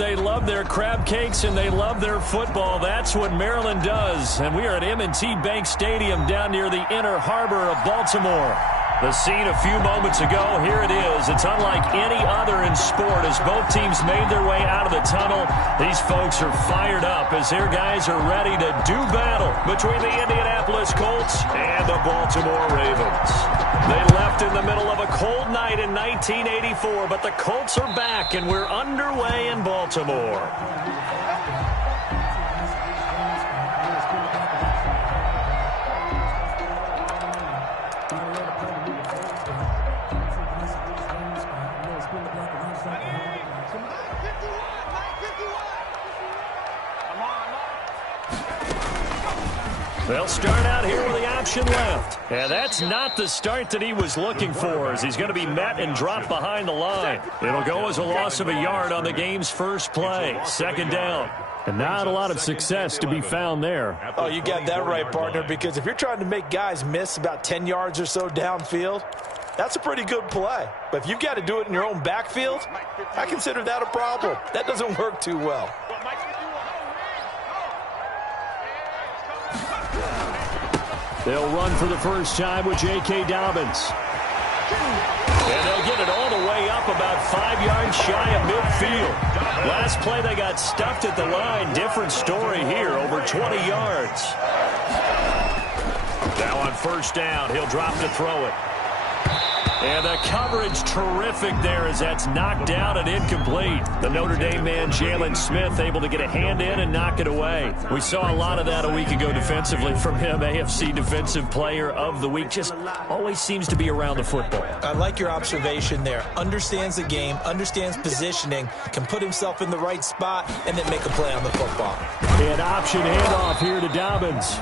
they love their crab cakes and they love their football. That's what Maryland does. And we are at M&T Bank Stadium down near the Inner Harbor of Baltimore. The scene a few moments ago, here it is. It's unlike any other in sport as both teams made their way out of the tunnel. These folks are fired up as their guys are ready to do battle between the Indianapolis Colts and the Baltimore Ravens. They left in the middle of a cold night in 1984, but the Colts are back and we're underway in Baltimore. They'll start out here with the option left. And that's not the start that he was looking for, as he's going to be met and dropped behind the line. It'll go as a loss of a yard on the game's first play. Second down. And not a lot of success to be found there. Oh, you got that right, partner, because if you're trying to make guys miss about 10 yards or so downfield, that's a pretty good play. But if you've got to do it in your own backfield, I consider that a problem. That doesn't work too well. They'll run for the first time with J.K. Dobbins. And they'll get it all the way up about 5 yards shy of midfield. Last play they got stuffed at the line. Different story here, over 20 yards. Now on first down, he'll drop to throw it. And the coverage terrific there as that's knocked down and incomplete. The Notre Dame man, Jalen Smith, able to get a hand in and knock it away. We saw a lot of that a week ago defensively from him. AFC Defensive Player of the Week. Just always seems to be around the football. I like your observation there. Understands the game, understands positioning, can put himself in the right spot, and then make a play on the football. And option handoff here to Dobbins.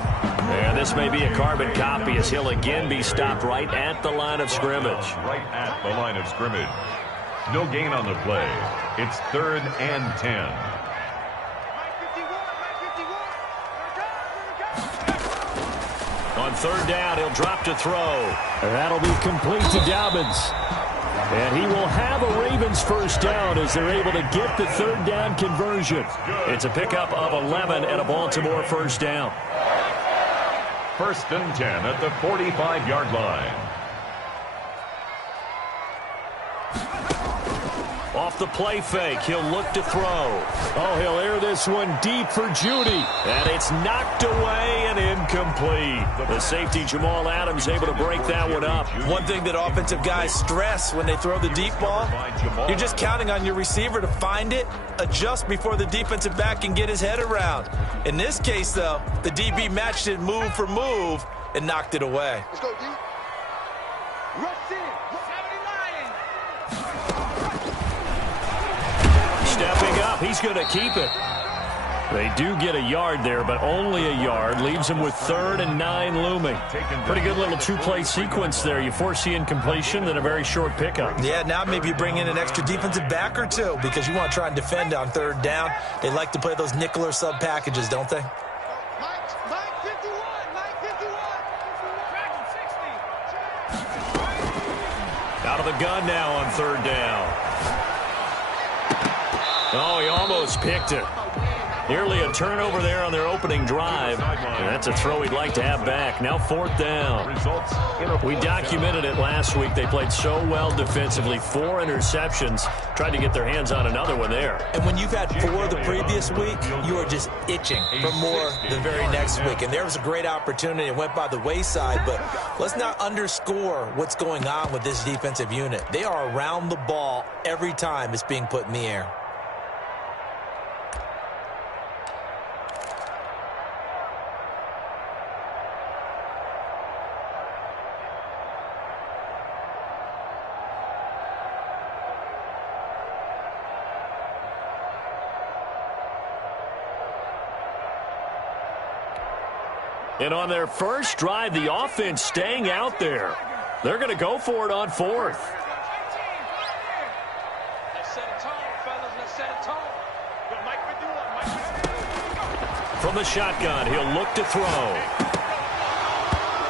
And this may be a carbon copy as he'll again be stopped right at the line of scrimmage. Right at the line of scrimmage. No gain on the play. It's 3rd and 10. On third down, he'll drop to throw. And that'll be complete to Dobbins. And he will have a Ravens first down as they're able to get the third down conversion. It's a pickup of 11 and a Baltimore first down. 1st and 10 at the 45-yard line. Off the play fake, he'll look to throw. Oh, he'll air this one deep for Judy. And it's knocked away and incomplete. The safety, Jamal Adams, able to break that one up. One thing that offensive guys stress when they throw the deep ball, you're just counting on your receiver to find it, adjust before the defensive back can get his head around. In this case, though, the DB matched it move for move and knocked it away. Let's go, D. Rush in. Stepping up, he's going to keep it. They do get a yard there, but only a yard. Leaves them with 3rd and 9 looming. Pretty good little two-play sequence there. You foresee incompletion, then a very short pickup. Yeah, now maybe you bring in an extra defensive back or two because you want to try and defend on 3rd down. They like to play those nickel or sub packages, don't they? Mike 51. Mike 51. Out of the gun now on 3rd down. Oh, he almost picked it. Nearly a turnover there on their opening drive. And that's a throw he'd like to have back. Now 4th down. We documented it last week. They played so well defensively. 4 interceptions. Tried to get their hands on another one there. And when you've had 4 the previous week, you are just itching for more the very next week. And there was a great opportunity. It went by the wayside. But let's not underscore what's going on with this defensive unit. They are around the ball every time it's being put in the air. And on their first drive, the offense staying out there. They're going to go for it on 4th. From the shotgun, he'll look to throw.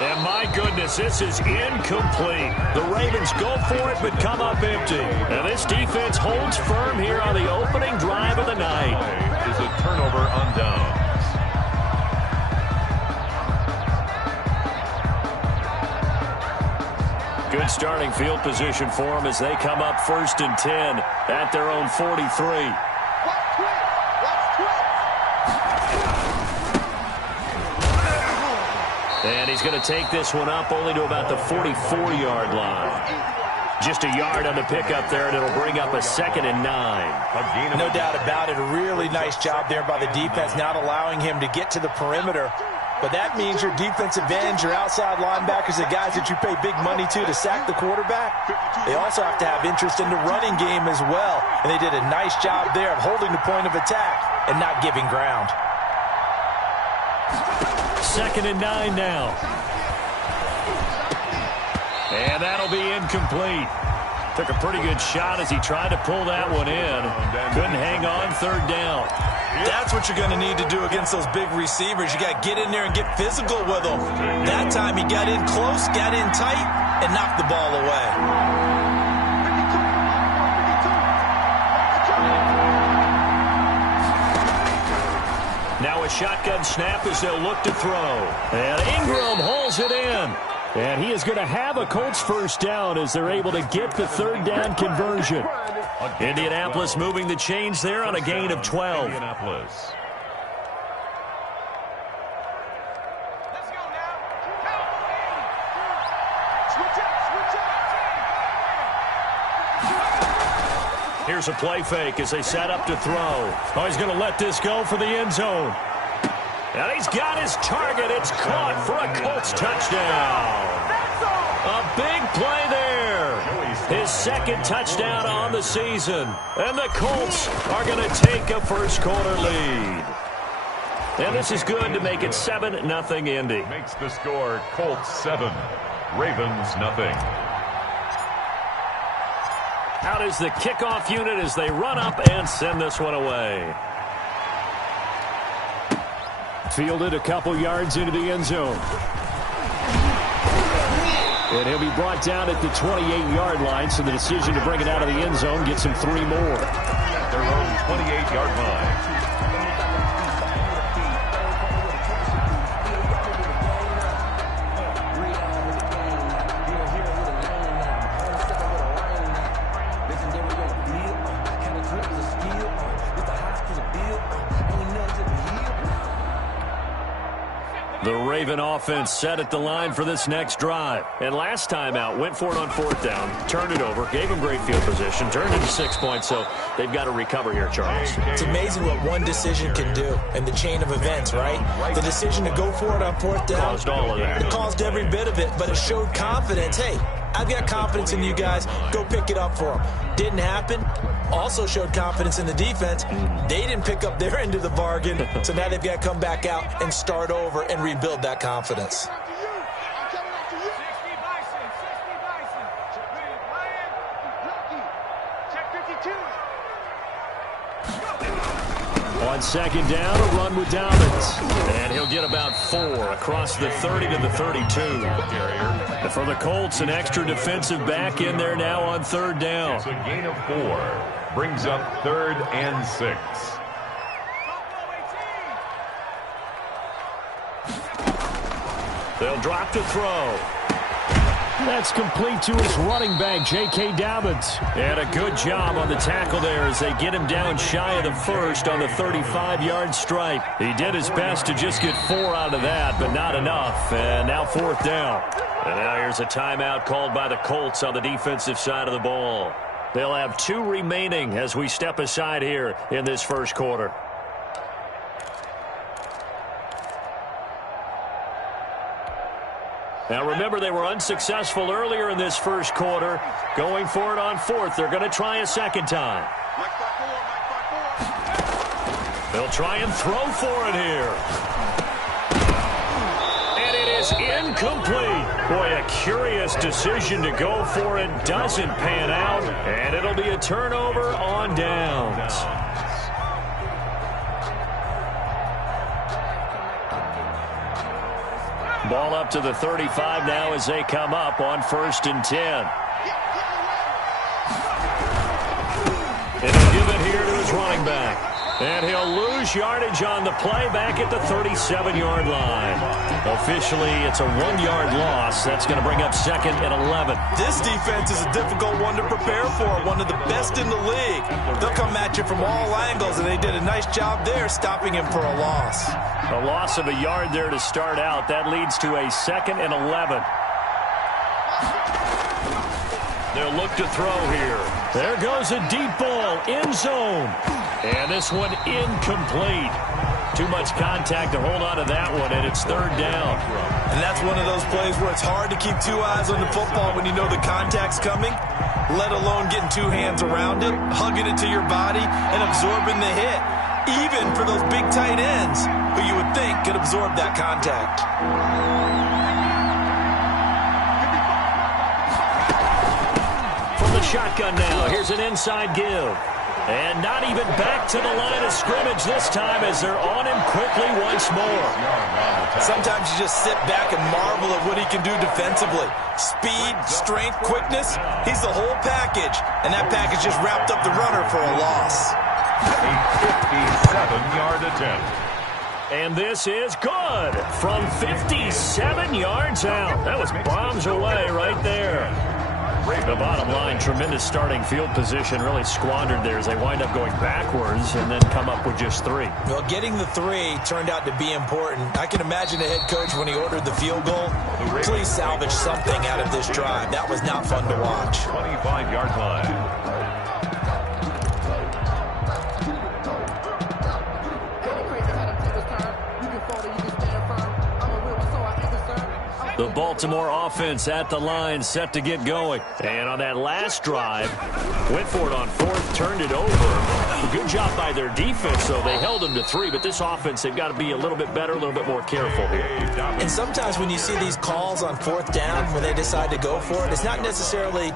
And my goodness, this is incomplete. The Ravens go for it, but come up empty. And this defense holds firm here on the opening drive of the night. Is a turnover on downs. Good starting field position for them as they come up 1st and 10 at their own 43. And he's going to take this one up only to about the 44-yard line. Just a yard on the pickup there, and it'll bring up a 2nd and 9. No doubt about it. A really nice job there by the defense, not allowing him to get to the perimeter. But that means your defensive ends, your outside linebackers, the guys that you pay big money to sack the quarterback, they also have to have interest in the running game as well. And they did a nice job there of holding the point of attack and not giving ground. 2nd and 9 now. And that'll be incomplete. Took a pretty good shot as he tried to pull that one in. Couldn't hang on 3rd down. That's what you're going to need to do against those big receivers. You got to get in there and get physical with them. That time he got in close, got in tight, and knocked the ball away. Now a shotgun snap as they'll look to throw. And Ingram hauls it in. And he is going to have a Colts 1st down as they're able to get the 3rd down conversion. Indianapolis moving the chains there on a gain of 12. Indianapolis. Let's go now. Switch up. Here's a play fake as they set up to throw. Oh, he's going to let this go for the end zone. And he's got his target. It's caught for a Colts touchdown. A big play there. His 2nd touchdown on the season. And the Colts are going to take a first-quarter lead. And this is good to make it 7-0 Indy. Makes the score Colts 7, Ravens nothing. Out is the kickoff unit as they run up and send this one away. Fielded a couple yards into the end zone. And he'll be brought down at the 28-yard line, so the decision to bring it out of the end zone gets him 3 more. Their own 28-yard line. The Raven offense set at the line for this next drive. And last time out, went for it on 4th down, turned it over, gave them great field position, turned into 6 points, so they've got to recover here, Charles. It's amazing what one decision can do in the chain of events, right? The decision to go for it on 4th down. Caused all of that. It caused every bit of it, but it showed confidence. Hey, I've got confidence in you guys. Go pick it up for them. Didn't happen. Also showed confidence in the defense. They didn't pick up their end of the bargain, so now they've got to come back out and start over and rebuild that confidence. On 2nd down, a run with Dobbins. And he'll get about 4 across the 30 to the 32. And for the Colts, an extra defensive back in there now on 3rd down. It's a gain of 4. Brings up 3rd and 6. They'll drop to throw. That's complete to his running back, J.K. Dobbins. And a good job on the tackle there as they get him down shy of the 1st on the 35-yard stripe. He did his best to just get 4 out of that, but not enough. And now 4th down. And now here's a timeout called by the Colts on the defensive side of the ball. They'll have 2 remaining as we step aside here in this first quarter. Now remember, they were unsuccessful earlier in this first quarter. Going for it on 4th. They're going to try a 2nd time. They'll try and throw for it here. And it is incomplete. Boy, a curious decision to go for it. Doesn't pan out. And it'll be a turnover on downs. Ball up to the 35 now as they come up on 1st and 10. And he'll give it here to his running back. And he'll lose yardage on the play back at the 37-yard line. Officially, it's a 1-yard loss. That's going to bring up 2nd and 11. This defense is a difficult one to prepare for, one of the best in the league. They'll come at you from all angles, and they did a nice job there stopping him for a loss. A loss of a yard there to start out. That leads to a 2nd and 11. They'll look to throw here. There goes a deep ball, end zone. And this one incomplete. Too much contact to hold on to that one, and it's 3rd down. And that's one of those plays where it's hard to keep 2 eyes on the football when you know the contact's coming, let alone getting 2 hands around it, hugging it to your body, and absorbing the hit, even for those big tight ends who you would think could absorb that contact. From the shotgun now, here's an inside give. And not even back to the line of scrimmage this time as they're on him quickly once more. Sometimes you just sit back and marvel at what he can do defensively. Speed, strength, quickness, he's the whole package. And that package just wrapped up the runner for a loss. A 57-yard attempt. And this is good from 57 yards out. That was bombs away right there. The bottom line, tremendous starting field position, really squandered there as they wind up going backwards and then come up with just 3. Well, getting the 3 turned out to be important. I can imagine the head coach when he ordered the field goal. Please salvage something out of this drive. That was not fun to watch. 25-yard line. The Baltimore offense at the line, set to get going. And on that last drive, went for it on 4th, turned it over. Good job by their defense, though. They held them to 3, but this offense, they've got to be a little bit better, a little bit more careful here. And sometimes when you see these calls on 4th down, when they decide to go for it, it's not necessarily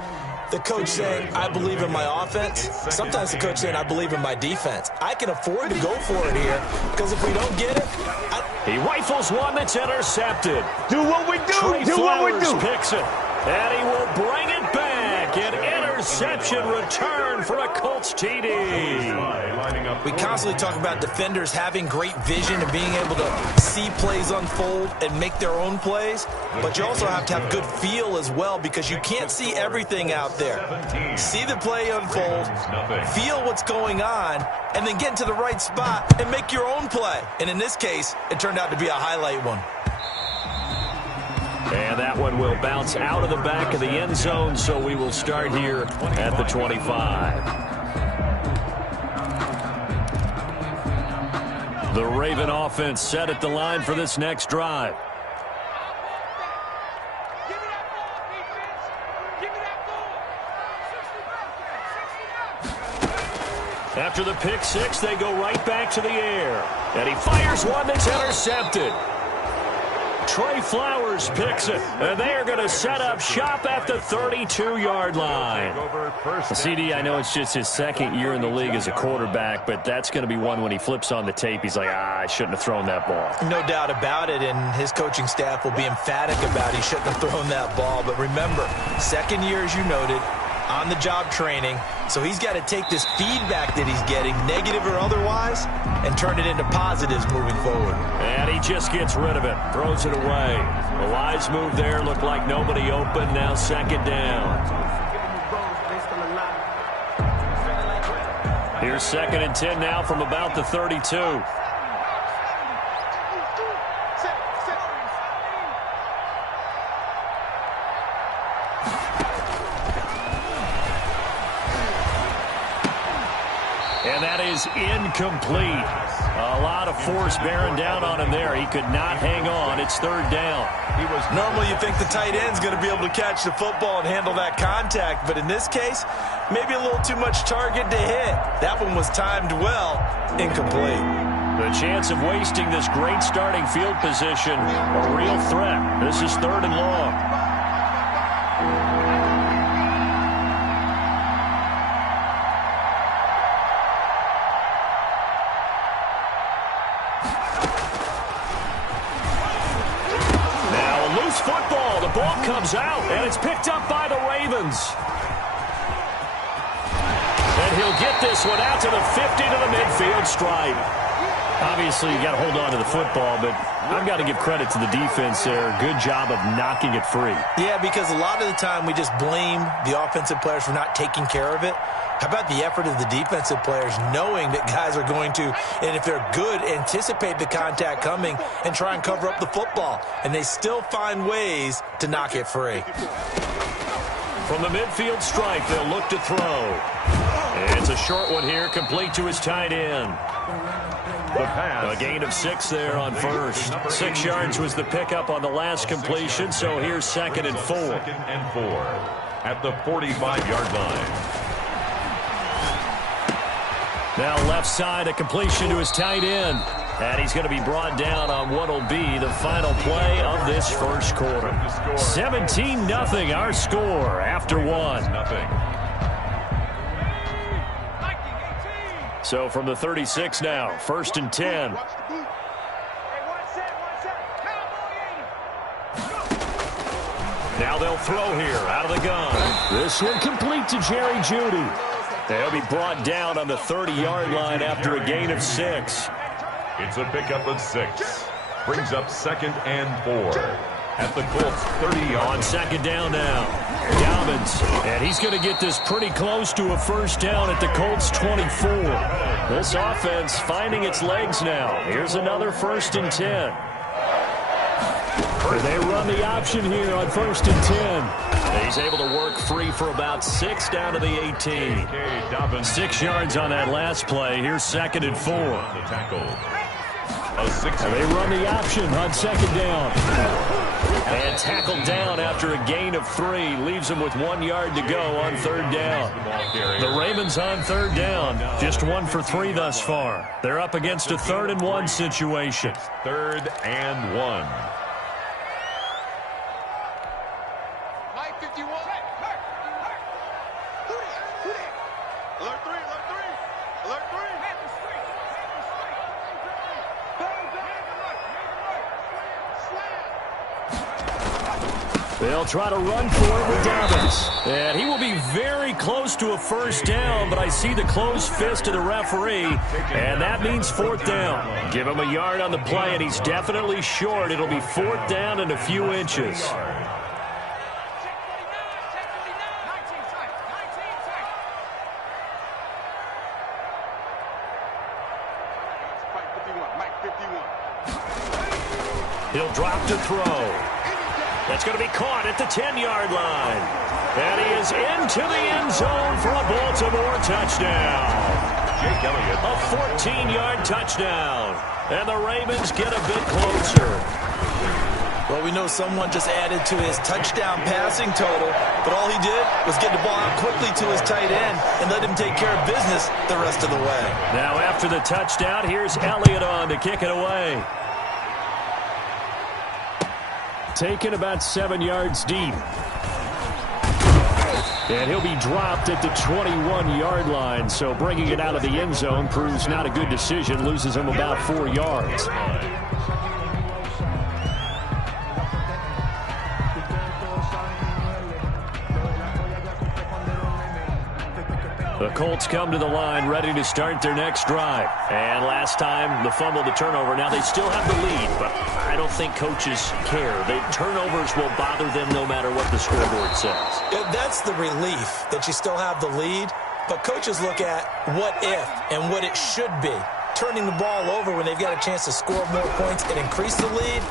the coach saying, I believe in my offense. Sometimes the coach saying, I believe in my defense. I can afford to go for it here because if we don't get it, he rifles one that's intercepted. Do what we do. Trey Do Flowers what we do. Picks it. And he will bring it back. An interception return for a Colts TD. We constantly talk about defenders having great vision and being able to see plays unfold and make their own plays. But you also have to have good feel as well because you can't see everything out there. See the play unfold, feel what's going on, and then get into the right spot and make your own play. And in this case, it turned out to be a highlight one. And that one will bounce out of the back of the end zone, so we will start here at the 25. The Raven offense set at the line for this next drive. After the pick 6, they go right back to the air. And he fires one that's intercepted. Trey Flowers picks it, and they are going to set up shop at the 32-yard line. CD, I know it's just his 2nd year in the league as a quarterback, but that's going to be one when he flips on the tape, he's like, I shouldn't have thrown that ball. No doubt about it, and his coaching staff will be emphatic about he shouldn't have thrown that ball. But remember, 2nd year, as you noted, on-the-job training, so he's got to take this feedback that he's getting, negative or otherwise, and turn it into positives moving forward. And he just gets rid of it, throws it away. A wise move there, looked like nobody open, now 2nd down. Here's 2nd and 10 now from about the 32. And that is incomplete. A lot of force bearing down on him there. He could not hang on. It's 3rd down. Normally you think the tight end's going to be able to catch the football and handle that contact, but in this case, maybe a little too much target to hit. That one was timed well, incomplete. The chance of wasting this great starting field position, a real threat. This is 3rd and long. loose football. The ball comes out, and it's picked up by the Ravens. And he'll get this one out to the 50 to the midfield stripe. Obviously, you got to hold on to the football, but I've got to give credit to the defense there. Good job of knocking it free. Yeah, because a lot of the time we just blame the offensive players for not taking care of it. How about the effort of the defensive players knowing that guys are going to, and if they're good, anticipate the contact coming and try and cover up the football. And they still find ways to knock it free. From the midfield stripe, they'll look to throw. It's a short one here, complete to his tight end. A gain of 6 there on first. 6 yards was the pickup on the last completion, so here's 2nd and 4. 2nd and 4 at the 45-yard line. Now left side, a completion to his tight end. And he's going to be brought down on what will be the final play of this first quarter. 17-0 our score after 1. So from the 36 now, 1st and 10. Now they'll throw here out of the gun. This one complete to Jerry Jeudy. They'll be brought down on the 30-yard line after a gain of 6. It's a pickup of 6. Brings up 2nd and 4 at the Colts 30-yard. On 2nd down now, Dobbins. And he's going to get this pretty close to a first down at the Colts 24. This offense finding its legs now. Here's another 1st and 10. They run the option here on 1st and 10. He's able to work free for about 6 down to the 18. 6 yards on that last play. Here's 2nd and 4. The tackle. They run the option on 2nd down. And tackled down after a gain of 3. Leaves him with 1 yard to go on 3rd down. The Ravens on 3rd down. Just 1 for 3 thus far. They're up against a 3rd and 1 situation. 3rd and 1. They'll try to run for it with Dobbins. And he will be very close to a first down, but I see the closed fist of the referee, and that means 4th down. Give him a yard on the play, and he's definitely short. It'll be 4th down and a few inches. He'll drop to throw. That's going to be caught at the 10-yard line. And he is into the end zone for a Baltimore touchdown. Jake Elliott. A 14-yard touchdown. And the Ravens get a bit closer. Well, we know someone just added to his touchdown passing total, but all he did was get the ball out quickly to his tight end and let him take care of business the rest of the way. Now after the touchdown, here's Elliott on to kick it away. Taken about 7 yards deep. And he'll be dropped at the 21-yard line, so bringing it out of the end zone proves not a good decision, loses him about 4 yards. The Colts come to the line ready to start their next drive. And last time, the fumble, the turnover. Now they still have the lead, but I don't think coaches care. The turnovers will bother them no matter what the scoreboard says. That's the relief that you still have the lead, but coaches look at what if and what it should be. Turning the ball over when they've got a chance to score more points and increase the lead,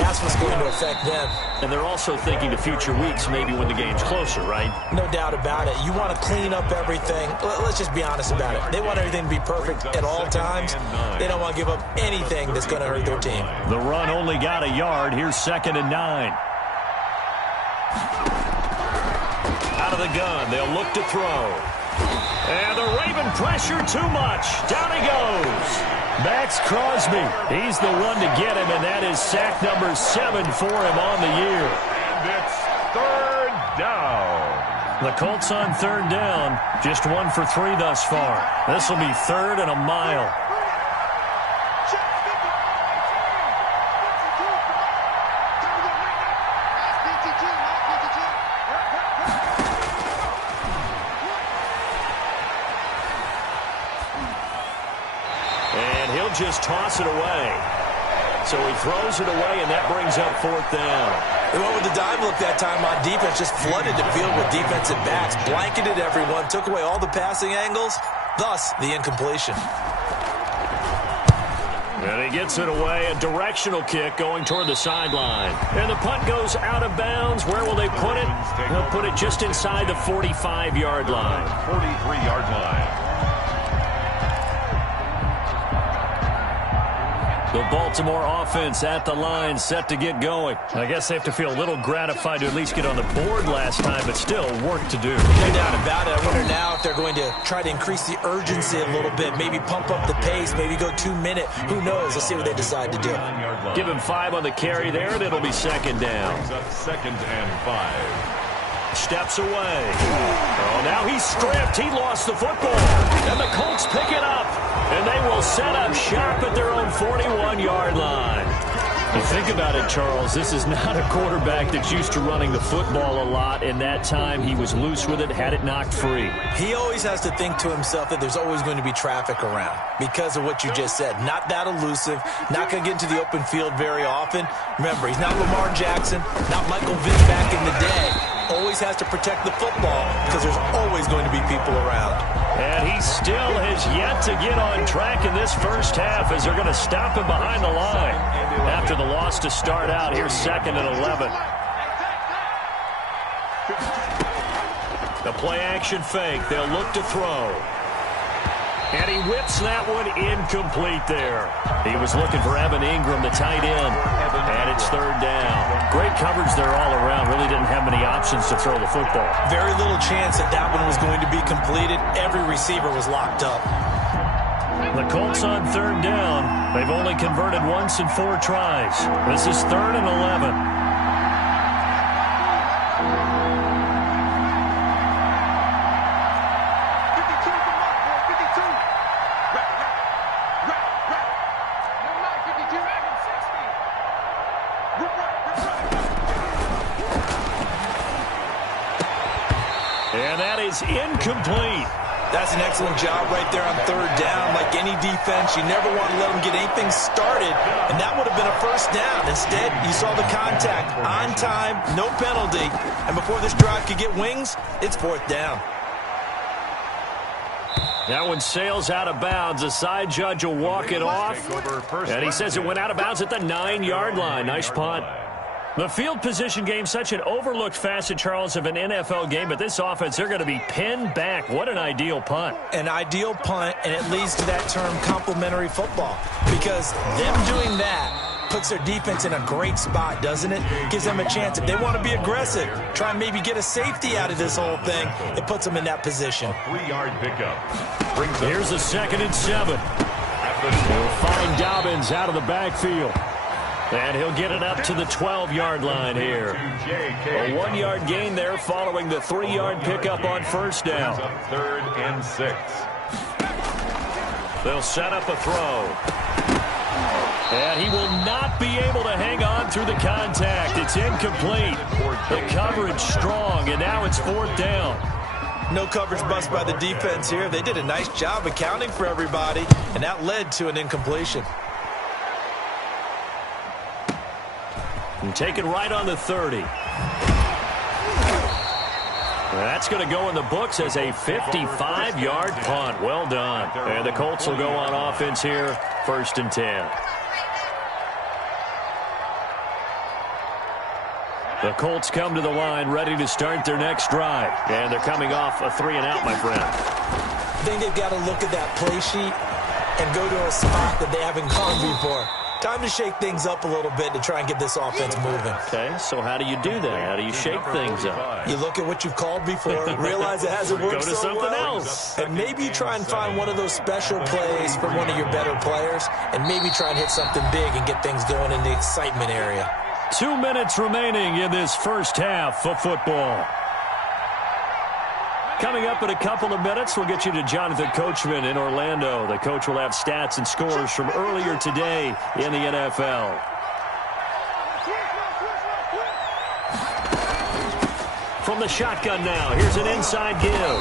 that's what's going to affect them. And they're also thinking to future weeks, maybe when the game's closer, right? No doubt about it. You want to clean up everything. Let's just be honest about it. They want everything to be perfect at all times. They don't want to give up anything that's going to hurt their team. The run only got a yard. Here's 2nd and 9. Out of the gun, they'll look to throw. And the Raven pressure too much. Down he goes. Max Crosby. He's the one to get him, and that is sack number 7 for him on the year. And it's 3rd down. The Colts on 3rd down. Just 1 for 3 thus far. This will be 3rd and a mile. he'll just toss it away. So he throws it away, and that brings up 4th down. They went with the dime look that time on defense, just flooded the field with defensive backs, blanketed everyone, took away all the passing angles, thus the incompletion. And he gets it away, a directional kick going toward the sideline. And the punt goes out of bounds. Where will they put it? They'll put it just inside the 45-yard line. 43-yard line. The Baltimore offense at the line, set to get going. I guess they have to feel a little gratified to at least get on the board last time, but still work to do. No doubt about it. I wonder now if they're going to try to increase the urgency a little bit, maybe pump up the pace, maybe go 2-minute. Who knows? Let's see what they decide to do. Give him 5 on the carry there, and it'll be 2nd down. Brings up 2nd and 5. Steps away. Oh, now he's stripped. He lost the football. And the Colts pick it up. And they will set up shop at their own 41-yard line. You think about it, Charles, this is not a quarterback that's used to running the football a lot. In that time, he was loose with it, had it knocked free. He always has to think to himself that there's always going to be traffic around because of what you just said. Not that elusive, not going to get into the open field very often. Remember, he's not Lamar Jackson, not Michael Vick back in the day. Always has to protect the football because there's always going to be people around. And he still has yet to get on track in this first half as they're going to stop him behind the line. After the loss to start out, here's 2nd and 11. The play-action fake. They'll look to throw. And he whips that one incomplete there. He was looking for Evan Ingram, the tight end. And it's 3rd down. Great coverage there all around. Really didn't have many options to throw the football. Very little chance that that one was going to be completed. Every receiver was locked up. The Colts on 3rd down. They've only converted once in 4 tries. This is 3rd and 11. And that is incomplete. That's an excellent job right there on 3rd down. Like any defense, you never want to let them get anything started, and that would have been a 1st down. Instead, you saw the contact on time, no penalty, and before this drive could get wings, it's 4th down. That one sails out of bounds. The side judge will walk it off, and he says it went out of bounds at the 9-yard line. Nice punt. The field position game, such an overlooked facet, Charles, of an NFL game, but this offense, they're going to be pinned back. What an ideal punt. An ideal punt, and it leads to that term complementary football, because them doing that puts their defense in a great spot, doesn't it? Gives them a chance. If they want to be aggressive, try and maybe get a safety out of this whole thing, it puts them in that position. 3-yard pickup. Here's a 2nd and 7. They'll find Dobbins out of the backfield. And he'll get it up to the 12-yard line here. A 1-yard gain there following the 3-yard pickup on 1st down. 3rd and 6. They'll set up a throw. And he will not be able to hang on through the contact. It's incomplete. The coverage strong, and now it's 4th down. No coverage bust by the defense here. They did a nice job accounting for everybody, and that led to an incompletion. And take it right on the 30. That's going to go in the books as a 55-yard punt. Well done. And the Colts will go on offense here, 1st and 10. The Colts come to the line ready to start their next drive. And they're coming off a 3-and-out, my friend. I think they've got to look at that play sheet and go to a spot that they haven't gone before. Time to shake things up a little bit to try and get this offense moving. Okay, so how do you do that? How do you shake things up? You look at what you've called before, realize it hasn't worked so so something well, else. and maybe you try and find one of those special plays from one of your better players, and maybe try and hit something big and get things going in the excitement area. 2 minutes remaining in this first half of football. Coming up in a couple of minutes, we'll get you to Jonathan Coachman in Orlando. The coach will have stats and scores from earlier today in the NFL. From the shotgun now, here's an inside give.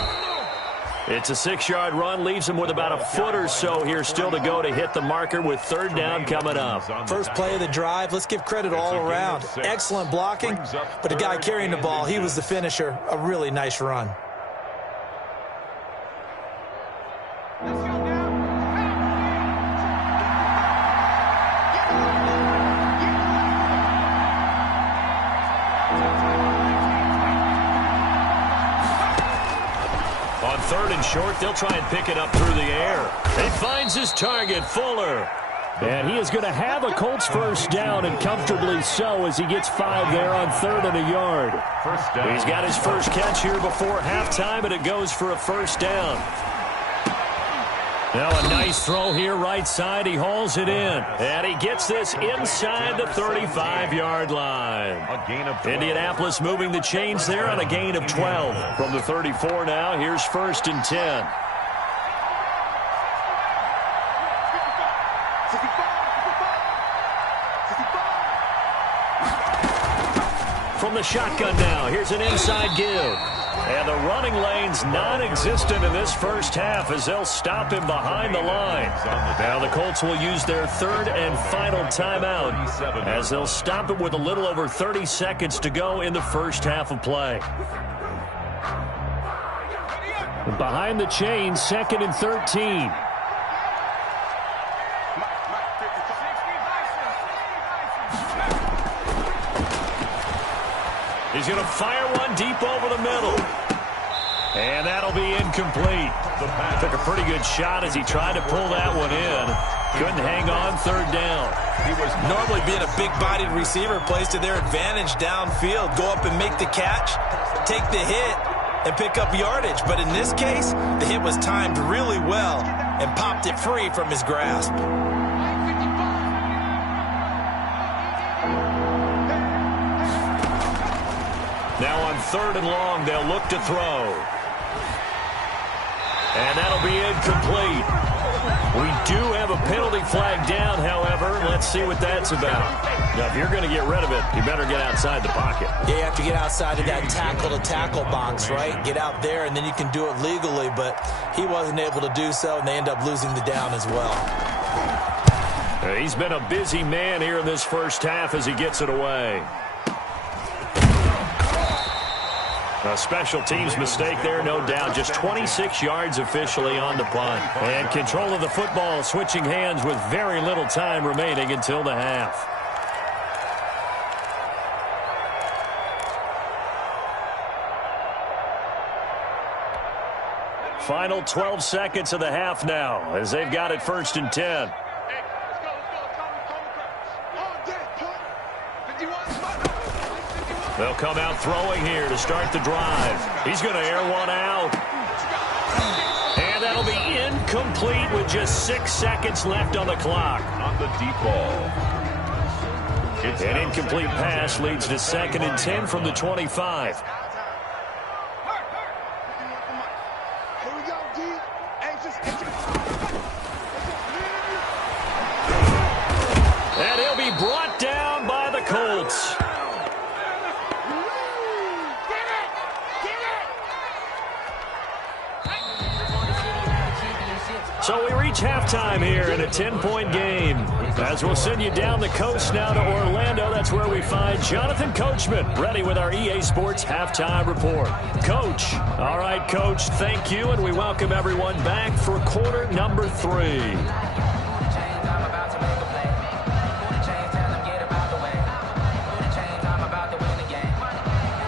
It's a 6-yard run, leaves him with about a foot or so here still to go to hit the marker with third down coming up. First play of the drive, let's give credit all around. Excellent blocking, but the guy carrying the ball, he was the finisher. A really nice run. Let's go now. On third and short, they'll try and pick it up through the air. He finds his target, Fuller. And he is going to have a Colts first down, and comfortably so, as he gets 5 there on third and a yard. He's got his first catch here before halftime, and it goes for a first down. Now a nice throw here right side. He hauls it in. And he gets this inside the 35-yard line. Indianapolis moving the chains there on a gain of 12. From the 34 now, here's first and 10. From the shotgun now, here's an inside give. And the running lane's non-existent in this first half as they'll stop him behind the line. Now the Colts will use their third and final timeout as they'll stop it with a little over 30 seconds to go in the first half of play. Behind the chains, second and 13. He's going to fire one deep over the middle. And that'll be incomplete. Took a pretty good shot as he tried to pull that one in. Couldn't hang on third down. Normally being a big-bodied receiver plays to their advantage downfield. Go up and make the catch, take the hit, and pick up yardage. But in this case, the hit was timed really well and popped it free from his grasp. Now on third and long, they'll look to throw. And that'll be incomplete. We do have a penalty flag down, however. Let's see what that's about. Now, if you're going to get rid of it, you better get outside the pocket. Yeah, you have to get outside of that tackle-to-tackle box, right? Get out there, and then you can do it legally. But he wasn't able to do so, and they end up losing the down as well. He's been a busy man here in this first half as he gets it away. A special teams mistake there, no doubt. Just 26 yards officially on the punt. And control of the football switching hands with very little time remaining until the half. Final 12 seconds of the half now as they've got it first and 10. They'll come out throwing here to start the drive. He's going to air one out. And that'll be incomplete with just 6 seconds left on the clock. On the deep ball. An incomplete pass leads to second and 10 from the 25. And he'll be brought down by the Colts. So we reach halftime here in a 10-point game. As we'll send you down the coast now to Orlando, that's where we find Jonathan Coachman ready with our EA Sports Halftime Report. Coach. All right, Coach, thank you, and we welcome everyone back for quarter number 3.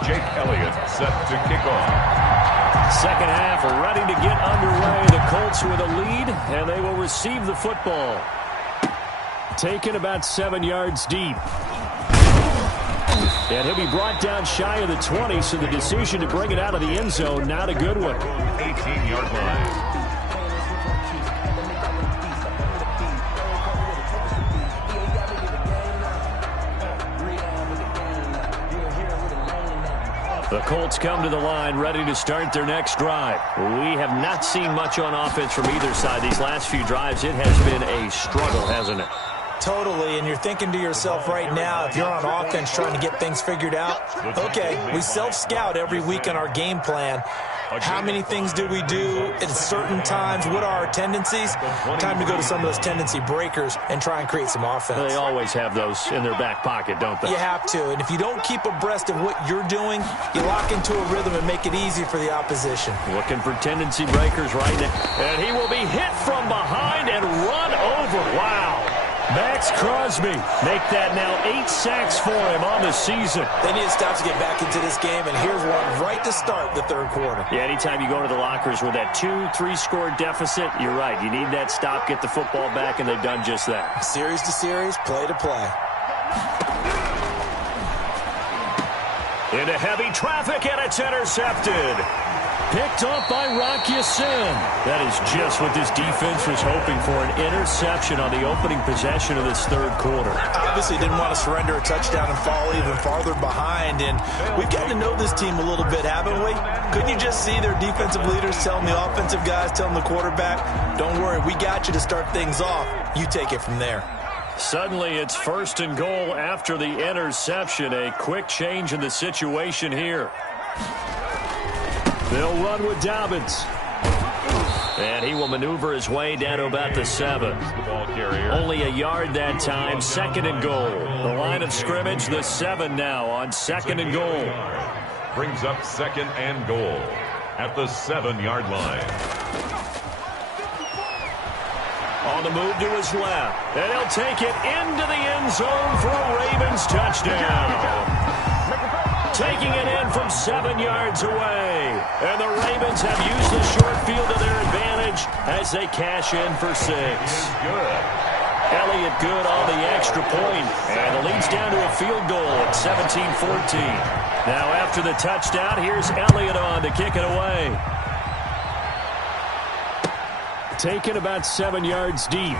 Jake Elliott set to kick off. Second half ready to get underway. The Colts with a lead, and they will receive the football. Taken about 7 yards deep. And he'll be brought down shy of the 20, so the decision to bring it out of the end zone, not a good one. 18-yard line. The Colts come to the line ready to start their next drive. We have not seen much on offense from either side. These last few drives, it has been a struggle, hasn't it? Totally, and you're thinking to yourself right now, if you're on offense trying to get things figured out, okay, we self-scout every week on our game plan. How many things do we do at certain times? What are our tendencies? Time to go to some of those tendency breakers and try and create some offense. They always have those in their back pocket, don't they? You have to, and if you don't keep abreast of what you're doing, you lock into a rhythm and make it easy for the opposition. Looking for tendency breakers right now. And he will be hit from behind and run over. Wow. Max Crosby make that now 8 sacks for him on the season. They need to stop to get back into this game, and here's one right to start the third quarter. Yeah, anytime you go to the lockers with that 2-3 score deficit, you're right. You need that stop, get the football back, and they've done just that. Series to series, play to play. Into heavy traffic, and it's intercepted. Picked up by Rock Ya-Sin. That is just what this defense was hoping for, an interception on the opening possession of this third quarter. Obviously didn't want to surrender a touchdown and fall even farther behind, and we've gotten to know this team a little bit, haven't we? Couldn't you just see their defensive leaders telling the offensive guys, telling the quarterback, don't worry, we got you to start things off. You take it from there. Suddenly it's 1st and goal after the interception. A quick change in the situation here. They'll run with Dobbins. And he will maneuver his way down to about the 7. Only a yard that time. 2nd and goal. The line of scrimmage, the 7 now on 2nd and goal. Brings up 2nd and goal at the 7-yard line. On the move to his left. And he'll take it into the end zone for a Ravens touchdown. Taking it in from 7 yards away. And the Ravens have used the short field to their advantage as they cash in for 6. Good. Elliott good on the extra point. And the lead's down to a field goal at 17-14. Now after the touchdown, here's Elliott on to kick it away. Taken about 7 yards deep.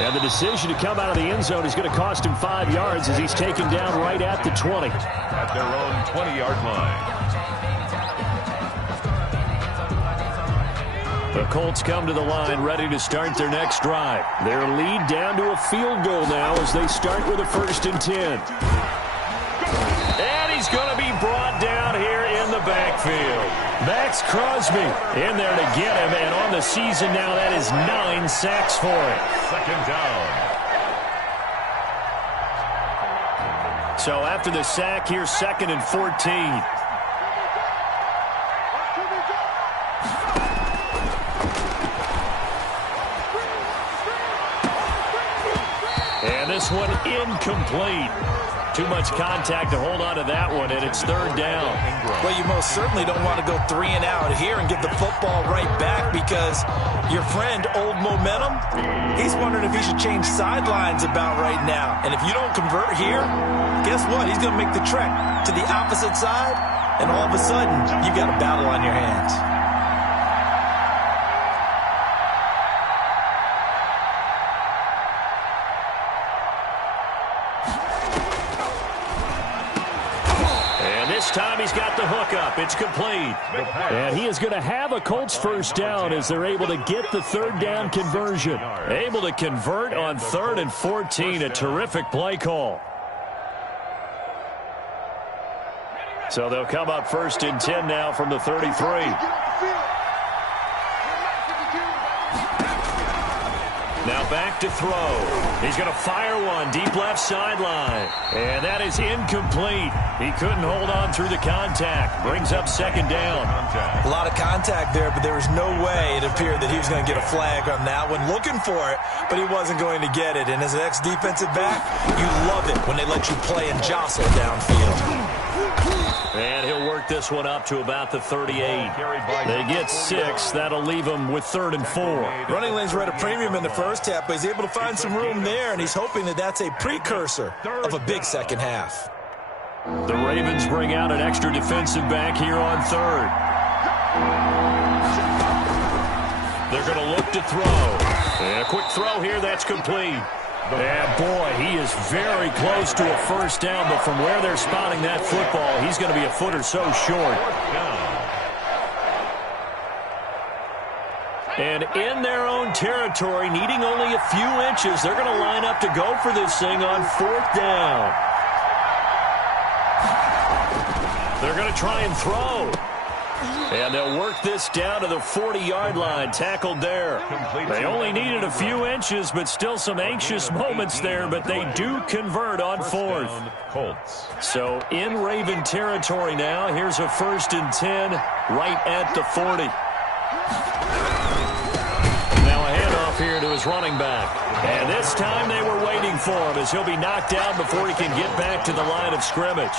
And the decision to come out of the end zone is going to cost him 5 yards as he's taken down right at the 20. At their own 20-yard line. The Colts come to the line ready to start their next drive. Their lead down to a field goal now as they start with a 1st and 10. And he's going to be brought down here in the backfield. Max Crosby in there to get him, and on the season now, that is 9 sacks for him. 2nd down. So after the sack, here's 2nd and 14. And this one incomplete. Too much contact to hold on to that one, and it's 3rd down. Well, you most certainly don't want to go 3 and out here and get the football right back because your friend, Old Momentum, he's wondering if he should change sidelines about right now. And if you don't convert here, guess what? He's going to make the trek to the opposite side, and all of a sudden, you got a battle on your hands. This time he's got the hook up. It's complete. And he is going to have a Colts 1st down as they're able to get the 3rd down conversion. Able to convert on 3rd and 14. A terrific play call. So they'll come up 1st and 10 now from the 33. Now back to throw. He's going to fire one deep left sideline. And that is incomplete. He couldn't hold on through the contact. Brings up 2nd down. A lot of contact there, but there was no way it appeared that he was going to get a flag on that one. Looking for it, but he wasn't going to get it. And as an ex-defensive back, you love it when they let you play and jostle downfield. And he'll work this one up to about the 38. They get 6. That'll leave him with 3rd and 4. Running lanes were at a premium in the first half, but he's able to find some room there, and he's hoping that that's a precursor of a big second half. The Ravens bring out an extra defensive back here on 3rd. They're going to look to throw. And a quick throw here, that's complete. And boy, he is very close to a 1st down, but from where they're spotting that football, he's going to be a foot or so short. And in their own territory, needing only a few inches, they're going to line up to go for this thing on 4th down. They're going to try and throw. And they'll work this down to the 40-yard line, tackled there. They only needed a few inches, but still some anxious moments there, but they do convert on fourth. So in Raven territory now, here's a 1st and 10 right at the 40. Now a handoff here to his running back. And this time they were waiting for him as he'll be knocked down before he can get back to the line of scrimmage.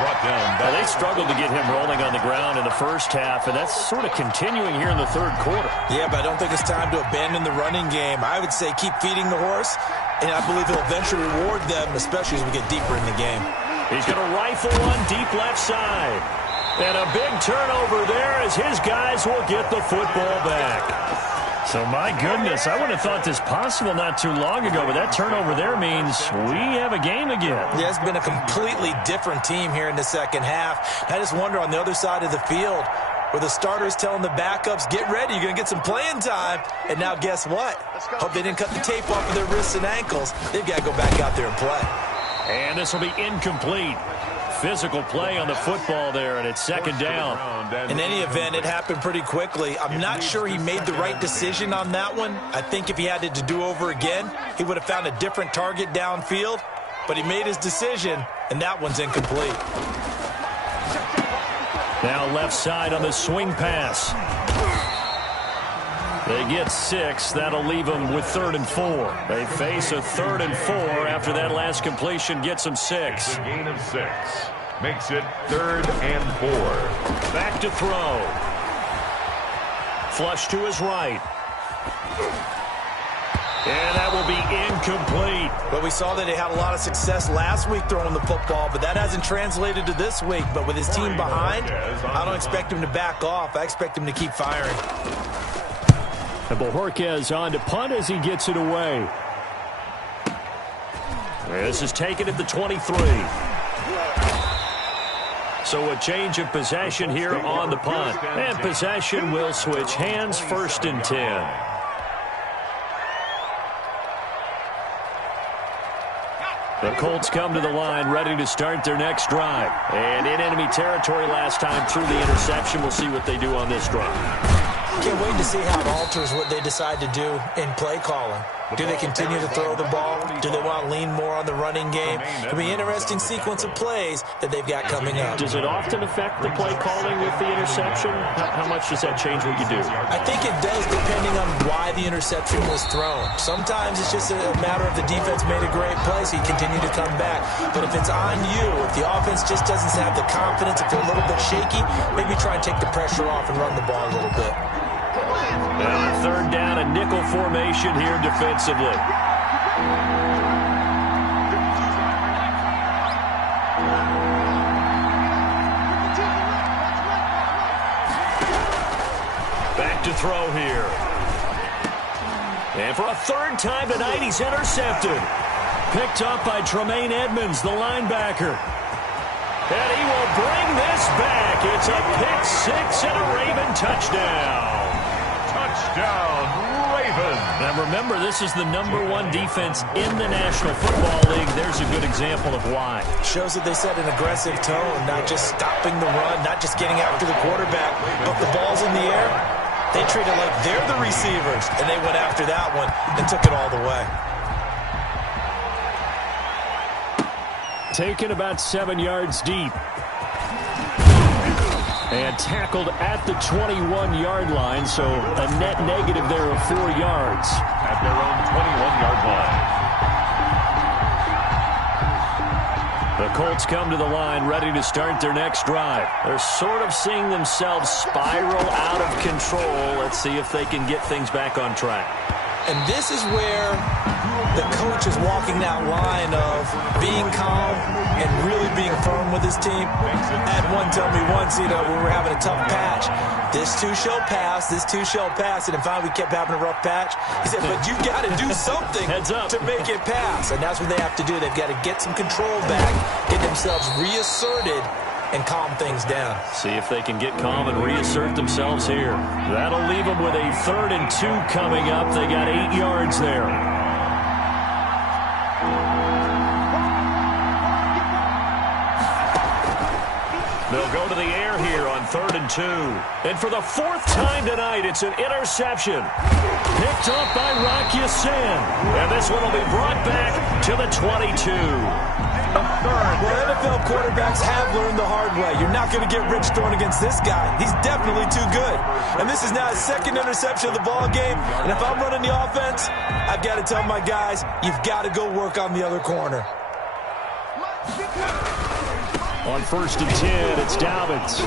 Brought down. Now, they struggled to get him rolling on the ground in the first half, and that's sort of continuing here in the third quarter. Yeah, but I don't think it's time to abandon the running game. I would say keep feeding the horse, and I believe he'll eventually reward them, especially as we get deeper in the game. He's going to rifle one deep left side. And a big turnover there as his guys will get the football back. So, my goodness, I would have thought this possible not too long ago, but that turnover there means we have a game again. Yeah, it's been a completely different team here in the second half. I just wonder on the other side of the field where the starters telling the backups, get ready, you're going to get some playing time. And now guess what? Hope they didn't cut the tape off of their wrists and ankles. They've got to go back out there and play. And this will be incomplete. Physical play on the football there, and it's 2nd down. In any event, it happened pretty quickly. I'm not sure he made the right decision on that one. I think if he had it to do over again, he would have found a different target downfield. But he made his decision, and that one's incomplete. Now left side on the swing pass. They get 6. That'll leave them with 3rd and 4. They face a 3rd and 4 after that last completion gets them 6. A gain of 6. Makes it 3rd and 4. Back to throw. Flush to his right. And that will be incomplete. But we saw that he had a lot of success last week throwing the football, but that hasn't translated to this week. But with his team behind, I don't expect him to back off. I expect him to keep firing. And Bojorquez on to punt as he gets it away. This is taken at the 23. So a change of possession here on the punt. And possession will switch hands, 1st and 10. The Colts come to the line ready to start their next drive. And in enemy territory last time through the interception. We'll see what they do on this drive. Can't wait to see how it alters what they decide to do in play calling. Do they continue to throw the ball? Do they want to lean more on the running game? It'll be an interesting sequence of plays that they've got coming up. Does it often affect the play calling with the interception? How much does that change what you do? I think it does depending on why the interception was thrown. Sometimes it's just a matter of the defense made a great play, so you continue to come back. But if it's on you, if the offense just doesn't have the confidence, if they're a little bit shaky, maybe try and take the pressure off and run the ball a little bit. Now 3rd down, a nickel formation here defensively. Back to throw here. And for a 3rd time tonight, he's intercepted. Picked up by Tremaine Edmonds, the linebacker. And he will bring this back. It's a pick 6 and a Raven touchdown. Touchdown, Ravens. Now remember, this is the #1 defense in the National Football League. There's a good example of why. Shows that they set an aggressive tone, not just stopping the run, not just getting after the quarterback, but the ball's in the air. They treat it like they're the receivers, and they went after that one and took it all the way. Taken about 7 yards deep. And tackled at the 21-yard line, so a net negative there of 4 yards. At their own 21-yard line. The Colts come to the line ready to start their next drive. They're sort of seeing themselves spiral out of control. Let's see if they can get things back on track. And this is where the coach is walking that line of being calm and really being firm with his team. I had one tell me once, when we were having a tough patch, this too shall pass, this too shall pass. And finally we kept having a rough patch. He said, but you got to do something to make it pass. And that's what they have to do. They've got to get some control back, get themselves reasserted, and calm things down. See if they can get calm and reassert themselves here. That'll leave them with a 3rd and 2 coming up. They got 8 yards there. They'll go to the air here on 3rd and 2. And for the 4th time tonight, it's an interception. Picked off by Rock Ya-Sin. And this one will be brought back to the 22. Well, NFL quarterbacks have learned the hard way. You're not going to get rich throwing against this guy. He's definitely too good. And this is now his 2nd interception of the ball game. And if I'm running the offense, I've got to tell my guys, you've got to go work on the other corner. On 1st and 10, it's Dobbins.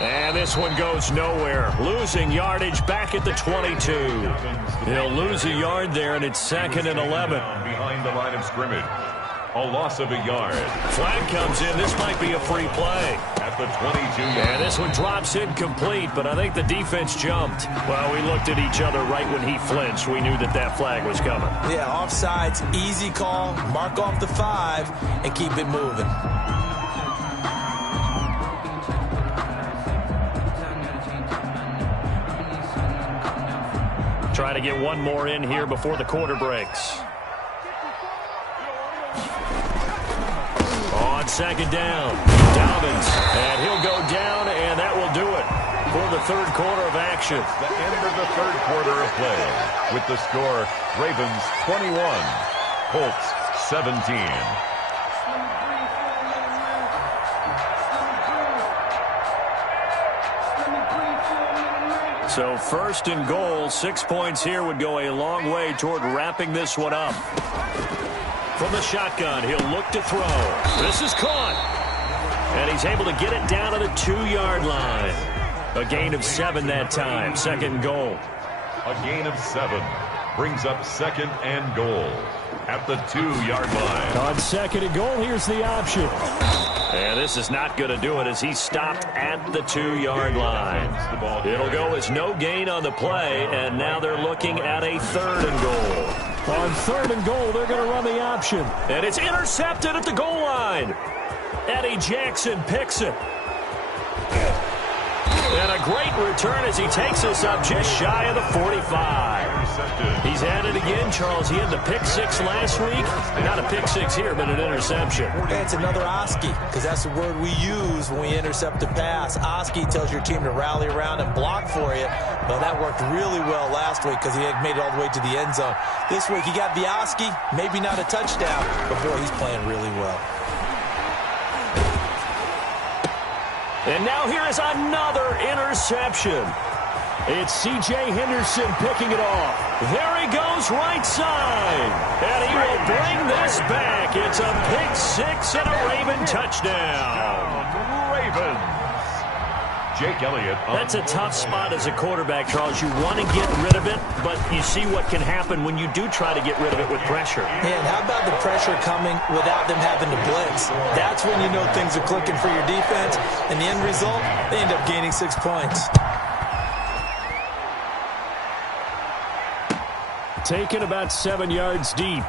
And this one goes nowhere. Losing yardage back at the 22. He'll lose a yard there, and it's 2nd and 11. Behind the line of scrimmage. A loss of a yard. Flag comes in. This might be a free play. At the 22-yard. And this one drops incomplete, but I think the defense jumped. Well, we looked at each other right when he flinched. We knew that that flag was coming. Yeah, offsides, easy call. Mark off the 5 and keep it moving. Try to get one more in here before the quarter breaks. On 2nd down, Dobbins, and he'll go down, and that will do it for the 3rd quarter of action. The end of the 3rd quarter of play. With the score, Ravens 21, Colts 17. So 1st and goal, 6 points here would go a long way toward wrapping this one up. From the shotgun, he'll look to throw. This is caught. And he's able to get it down to the 2-yard line. A gain of 7 that time. 2nd and goal. A gain of 7 brings up 2nd and goal at the 2-yard line. On 2nd and goal, here's the option. And this is not going to do it as he's stopped at the 2-yard line. It'll go as no gain on the play, and now they're looking at a 3rd and goal. On 3rd and goal, they're going to run the option. And it's intercepted at the goal line. Eddie Jackson picks it. And a great return as he takes us up just shy of the 45. He's at it again, Charles. He had the pick 6 last week. Not a pick 6 here, but an interception. And it's another Oski, because that's the word we use when we intercept a pass. Oski tells your team to rally around and block for you. Well, that worked really well last week because he had made it all the way to the end zone. This week, he got the Oski, maybe not a touchdown, but boy, he's playing really well. And now here is another interception. It's C.J. Henderson picking it off. There he goes right side. And he will bring this back. It's a pick 6 and a Raven touchdown. Ravens. Jake Elliott. That's a tough spot as a quarterback, Charles. You want to get rid of it, but you see what can happen when you do try to get rid of it with pressure. And how about the pressure coming without them having to blitz? That's when you know things are clicking for your defense. And the end result, they end up gaining 6 points. Taken about 7 yards deep.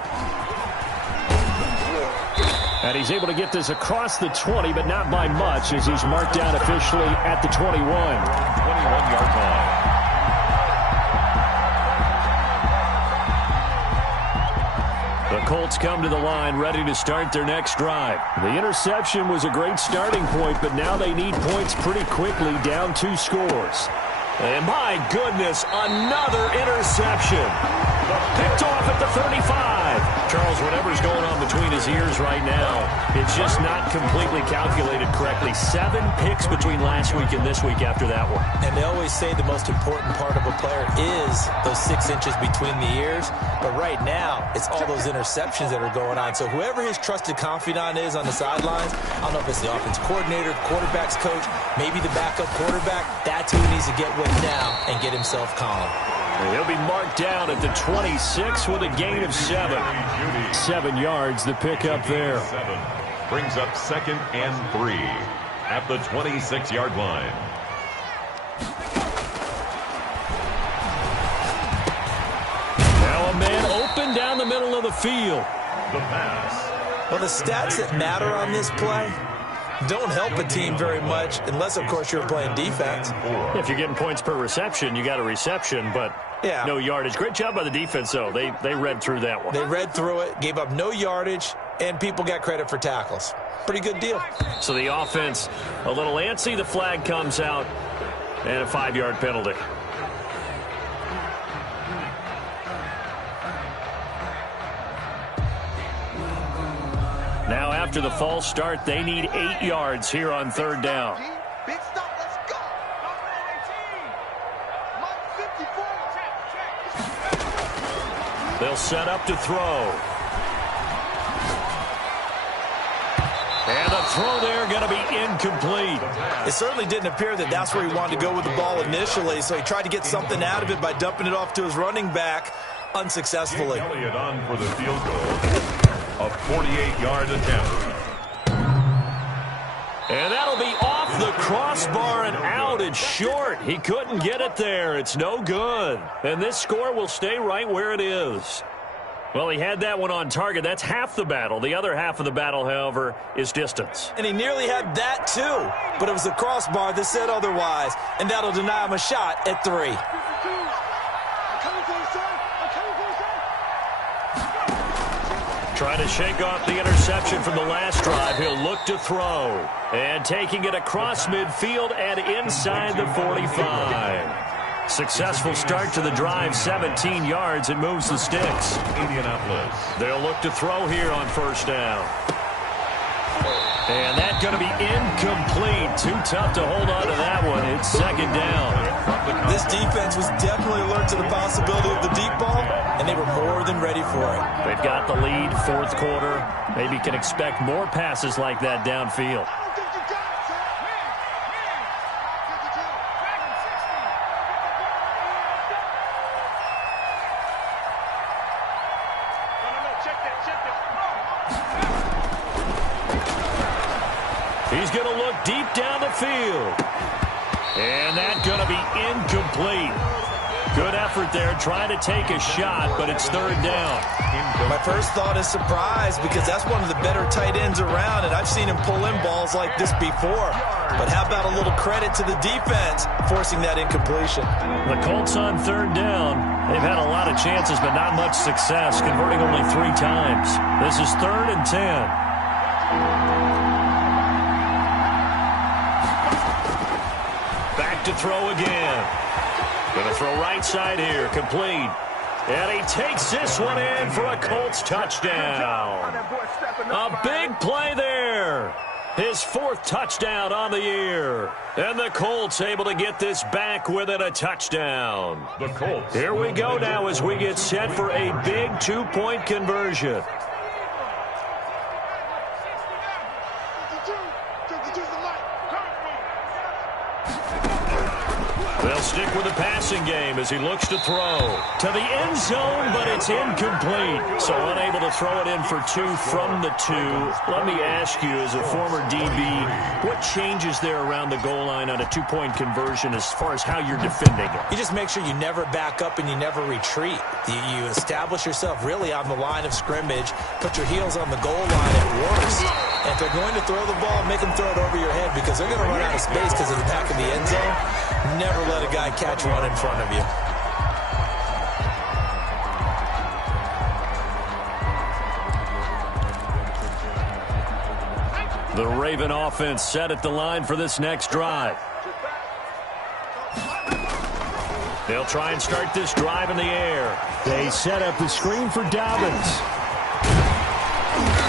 And he's able to get this across the 20, but not by much, as he's marked down officially at the 21. 21-yard line. The Colts come to the line ready to start their next drive. The interception was a great starting point, but now they need points pretty quickly, down 2 scores. And my goodness, another interception. Picked off at the 35. Charles, whatever's going on between his ears right now, it's just not completely calculated correctly. 7 picks between last week and this week after that one. And they always say the most important part of a player is those 6 inches between the ears. But right now, it's all those interceptions that are going on. So whoever his trusted confidant is on the sidelines, I don't know if it's the offense coordinator, the quarterback's coach, maybe the backup quarterback, that's who he needs to get with now and get himself calm. He'll be marked down at the 26 with a gain of 7. 7 yards, the pickup there. 7 brings up 2nd and 3 at the 26-yard line. Now a man open down the middle of the field. The pass. Well, the stats that matter on this play don't help a team very much unless, of course, you're playing defense. If you're getting points per reception, you got a reception, but no yardage. Great job by the defense, though. They read through that one. They read through it, gave up no yardage, and people got credit for tackles. Pretty good deal. So the offense a little antsy. The flag comes out, and a 5-yard penalty. Now after the false start, they need 8 yards here on 3rd down. Big stop, let's go. Number 18. Mike 54. They'll set up to throw. And the throw there going to be incomplete. It certainly didn't appear that that's where he wanted to go with the ball initially, so he tried to get something out of it by dumping it off to his running back unsuccessfully. Elliott on for the field goal. A 48-yard attempt. And that'll be off the crossbar and out. It's short. He couldn't get it there. It's no good. And this score will stay right where it is. Well, he had that one on target. That's half the battle. The other half of the battle, however, is distance. And he nearly had that too, but it was the crossbar that said otherwise, and that'll deny him a shot at 3. Trying to shake off the interception from the last drive. He'll look to throw. And taking it across midfield and inside the 45. Successful start to the drive, 17 yards. It moves the sticks. Indianapolis. They'll look to throw here on 1st down. And that's going to be incomplete. Too tough to hold on to that one. It's 2nd down. This defense was definitely alert to the possibility of the deep ball, and they were more than ready for it. They've got the lead, 4th quarter. Maybe can expect more passes like that downfield. He's going to look deep down the field. And that's going to be incomplete. Good effort there, trying to take a shot, but it's 3rd down. My first thought is surprise, because that's one of the better tight ends around, and I've seen him pull in balls like this before. But how about a little credit to the defense forcing that incompletion? The Colts on 3rd down. They've had a lot of chances, but not much success, converting only 3 times. This is 3rd and 10. To throw again. Going to throw right side here. Complete. And he takes this one in for a Colts touchdown. A big play there. His 4th touchdown on the year. And the Colts able to get this back within a touchdown. The Colts. Here we go now as we get set for a big 2-point conversion. They'll stick with the passing game as he looks to throw to the end zone, but it's incomplete. So unable to throw it in for 2 from the 2. Let me ask you, as a former DB, what changes there around the goal line on a 2-point conversion as far as how you're defending it? You just make sure you never back up and you never retreat. You establish yourself really on the line of scrimmage, put your heels on the goal line at worst. And if they're going to throw the ball, make them throw it over your head, because they're going to run out of space because of the back of the end zone. Never let a guy catch one in front of you. The Raven offense set at the line for this next drive. They'll try and start this drive in the air. They set up the screen for Dobbins.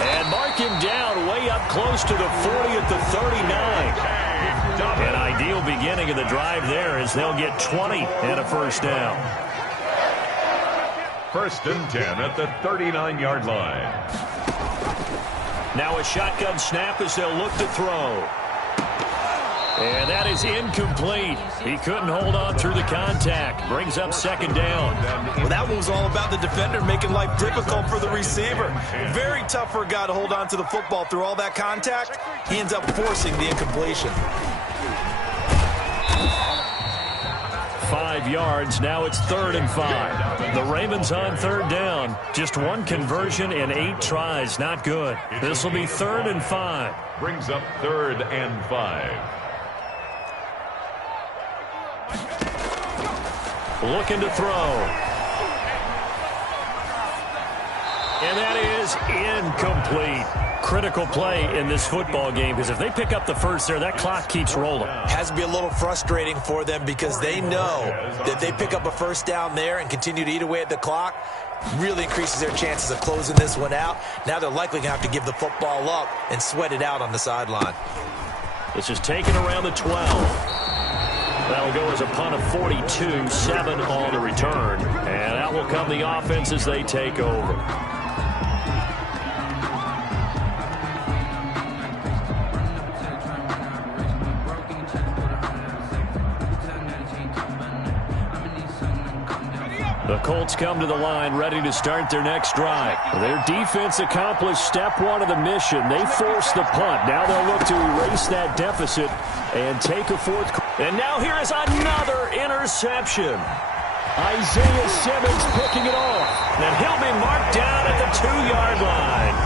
And mark him down way up close to the 40 at the 39. An ideal beginning of the drive there as they'll get 20 and a 1st down. 1st and 10 at the 39-yard line. Now a shotgun snap as they'll look to throw. And that is incomplete. He couldn't hold on through the contact. Brings up 2nd down. Well, that one was all about the defender making life difficult for the receiver. Very tough for a guy to hold on to the football through all that contact. He ends up forcing the incompletion. 5 yards. Now it's 3rd and 5. The Ravens on 3rd down. Just 1 conversion in 8 tries. Not good. This will be 3rd and 5. Brings up 3rd and 5. Looking to throw. And that is is incomplete. Critical play in this football game, because if they pick up the first there, that clock keeps rolling. Has to be a little frustrating for them because they know that they pick up a first down there and continue to eat away at the clock, really increases their chances of closing this one out. Now they're likely going to have to give the football up and sweat it out on the sideline. This is taken around the 12. That'll go as a punt of 42, 7 on the return. And out will come the offense as they take over. The Colts come to the line ready to start their next drive. Their defense accomplished step one of the mission. They forced the punt. Now they'll look to erase that deficit and take a fourth. And now here is another interception. Isaiah Simmons picking it off. And he'll be marked down at the 2-yard line.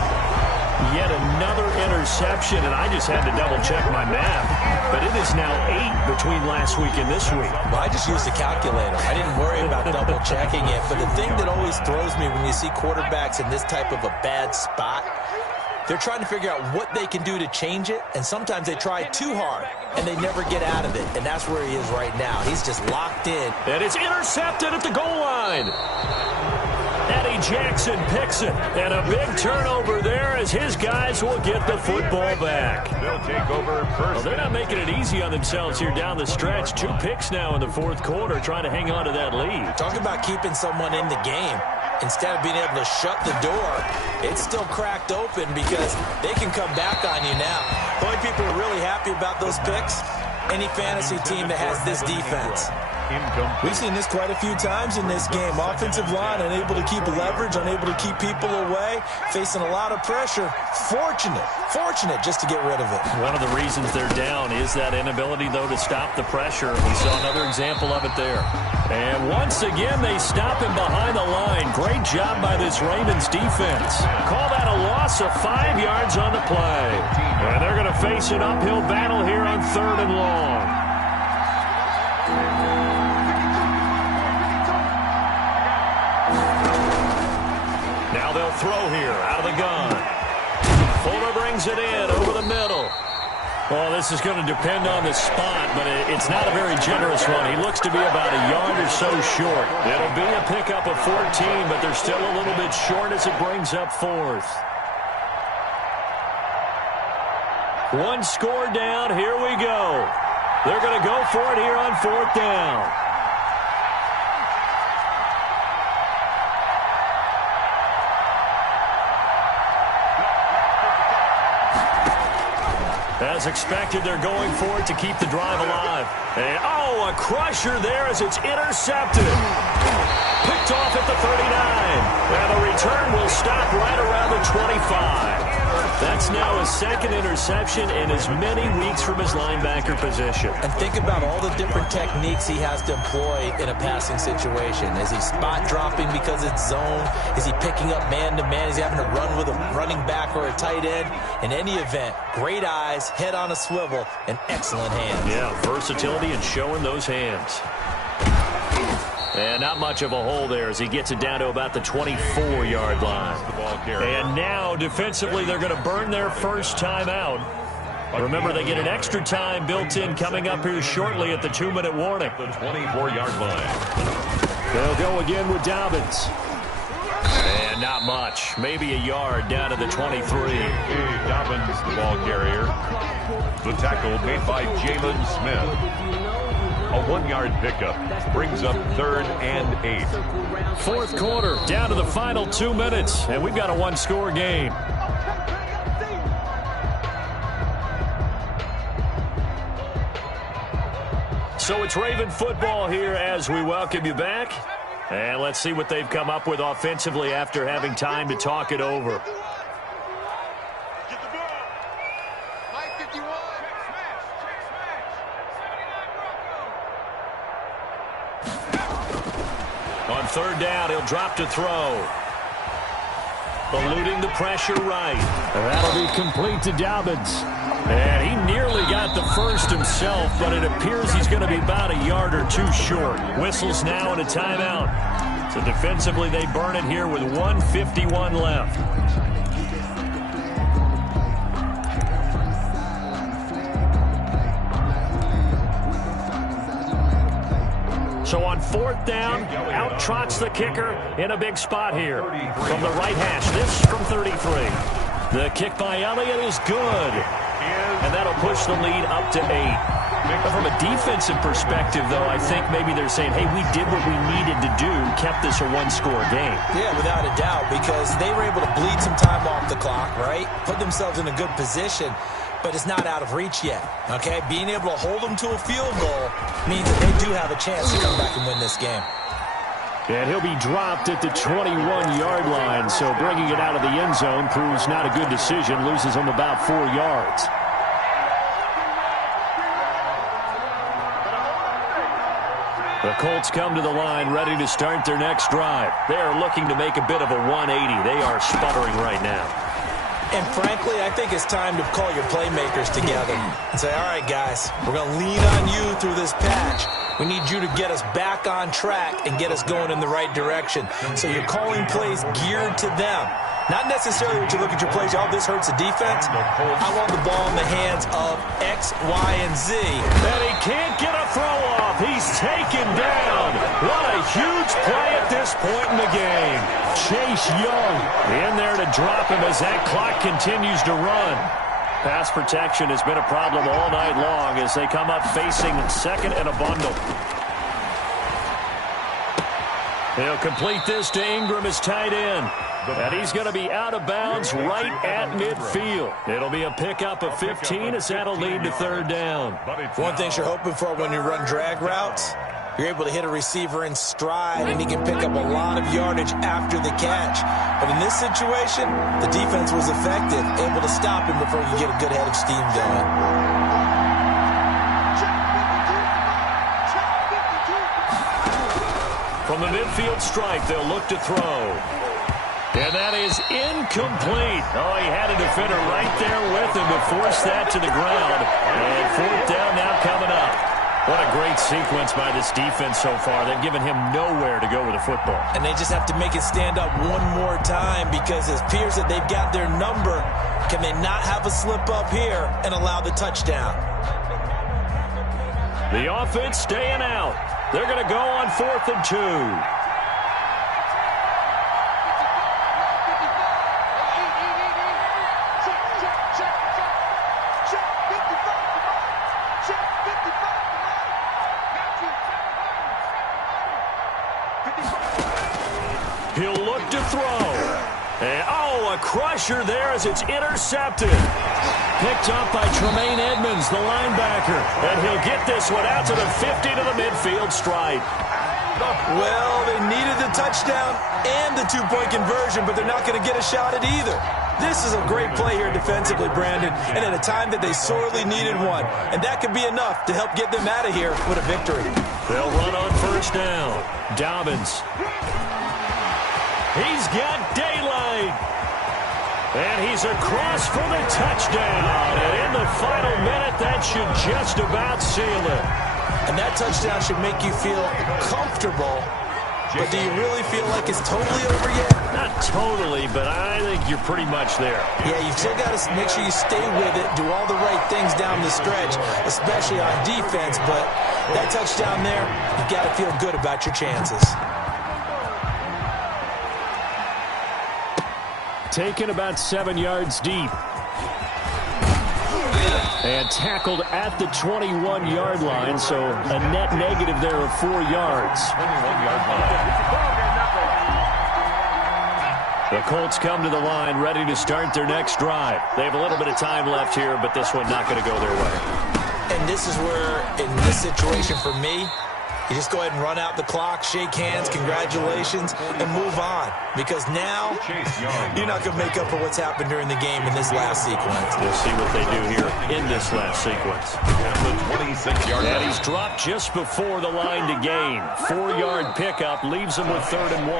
Yet another interception, and I just had to double-check my math. But it is now 8 between last week and this week. Well, I just used a calculator. I didn't worry about double-checking it. But the thing that always throws me when you see quarterbacks in this type of a bad spot, they're trying to figure out what they can do to change it, and sometimes they try too hard, and they never get out of it. And that's where he is right now. He's just locked in. And it's intercepted at the goal line. Eddie Jackson picks it, and a big turnover there as his guys will get the football back. They'll take over first. Well, they're not making it easy on themselves here down the stretch. 2 picks now in the fourth quarter, trying to hang on to that lead. Talk about keeping someone in the game. Instead of being able to shut the door, it's still cracked open because they can come back on you now. The only people who are really happy about those picks, any fantasy team that has this defense. We've seen this quite a few times in this game. Offensive line unable to keep leverage, unable to keep people away, facing a lot of pressure. Fortunate just to get rid of it. One of the reasons they're down is that inability, though, to stop the pressure. We saw another example of it there. And once again, they stop him behind the line. Great job by this Ravens defense. Call that a loss of 5 yards on the play. And they're going to face an uphill battle here on 3rd and long. Now they'll throw here out of the gun. Fuller brings it in over the middle. Well, this is going to depend on the spot, but it's not a very generous one. He looks to be about a yard or so short. It'll be a pickup of 14, but they're still a little bit short as it brings up 4th. 1 score down. Here we go. They're going to go for it here on 4th down. As expected, they're going for it to keep the drive alive. And, a crusher there as it's intercepted. Picked off at the 39. And the return will stop right around the 25. That's now his 2nd interception in as many weeks from his linebacker position. And think about all the different techniques he has to employ in a passing situation. Is he spot dropping because it's zone? Is he picking up man-to-man? Is he having to run with a running back or a tight end? In any event, great eyes, head on a swivel, and excellent hands. Yeah, versatility and showing those hands. And not much of a hole there as he gets it down to about the 24-yard line. And now, defensively, they're going to burn their first time out. Remember, they get an extra time built in coming up here shortly at the 2-minute warning. The 24-yard line. They'll go again with Dobbins. And not much. Maybe a yard down to the 23. Dobbins, the ball carrier. The tackle made by Jalen Smith. A 1-yard pickup brings up 3rd and 8. 4th quarter, down to the final 2 minutes, and we've got a 1-score game. So it's Raven football here as we welcome you back. And let's see what they've come up with offensively after having time to talk it over. On 3rd down, he'll drop to throw. Eluding the pressure right. That'll be complete to Dobbins. And he nearly got the first himself, but it appears he's going to be about a yard or 2 short. Whistles now and a timeout. So defensively, they burn it here with 1:51 left. So on 4th down, out trots the kicker in a big spot here. From the right hash, this from 33. The kick by Elliott is good. And that'll push the lead up to 8. But from a defensive perspective, though, I think maybe they're saying, hey, we did what we needed to do, kept this a one-score game. Yeah, without a doubt, because they were able to bleed some time off the clock, right? Put themselves in a good position, but it's not out of reach yet, okay? Being able to hold them to a field goal means that they do have a chance to come back and win this game. And he'll be dropped at the 21-yard line, so bringing it out of the end zone proves not a good decision, loses him about 4 yards. The Colts come to the line ready to start their next drive. They are looking to make a bit of a 180. They are sputtering right now. And frankly, I think it's time to call your playmakers together and say, all right, guys, we're going to lean on you through this patch. We need you to get us back on track and get us going in the right direction. So you're calling plays geared to them. Not necessarily what you look at your plays, oh, this hurts the defense. I want the ball in the hands of X, Y, and Z. And he can't get a throw off. He's taken down. What a huge play at this point in the game. Chase Young in there to drop him as that clock continues to run. Pass protection has been a problem all night long as they come up facing second and a bundle. He'll complete this to Ingram as tight end. And he's going to be out of bounds right at midfield. It'll be a pickup of 15 as that'll lead to 3rd down. One thing you're hoping for when you run drag routes, you're able to hit a receiver in stride, and he can pick up a lot of yardage after the catch. But in this situation, the defense was effective, able to stop him before you get a good head of steam going. From the midfield stripe, they'll look to throw. And that is incomplete. Oh, he had a defender right there with him to force that to the ground. And 4th down now coming up. What a great sequence by this defense so far. They've given him nowhere to go with the football. And they just have to make it stand up one more time because it appears that they've got their number. Can they not have a slip up here and allow the touchdown? The offense staying out. They're going to go on 4th and 2. He'll look to throw. And, oh, a crusher there as it's intercepted. Picked up by Tremaine Edmonds, the linebacker. And he'll get this one out to the 50 to the midfield stripe. Well, they needed the touchdown and the 2-point conversion, but they're not going to get a shot at either. This is a great play here defensively, Brandon, and at a time that they sorely needed one. And that could be enough to help get them out of here with a victory. They'll run on 1st down. Dobbins. He's got daylight. And he's across for the touchdown. And in the final minute, that should just about seal it. And that touchdown should make you feel comfortable. But do you really feel like it's totally over yet? Not totally, but I think you're pretty much there. Yeah, you've still got to make sure you stay with it, do all the right things down the stretch, especially on defense. But that touchdown there, you've got to feel good about your chances. Taken about 7 yards deep. And tackled at the 21-yard line, so a net negative there of 4 yards. 21-yard line. The Colts come to the line ready to start their next drive. They have a little bit of time left here, but this one not going to go their way. And this is where, in this situation for me, you just go ahead and run out the clock, shake hands, congratulations, and move on. Because now, you're not going to make up for what's happened during the game in this last sequence. We'll see what they do here in this last sequence. The 26-yard line. And he's dropped just before the line to gain. 4-yard pickup leaves him with 3rd and 1.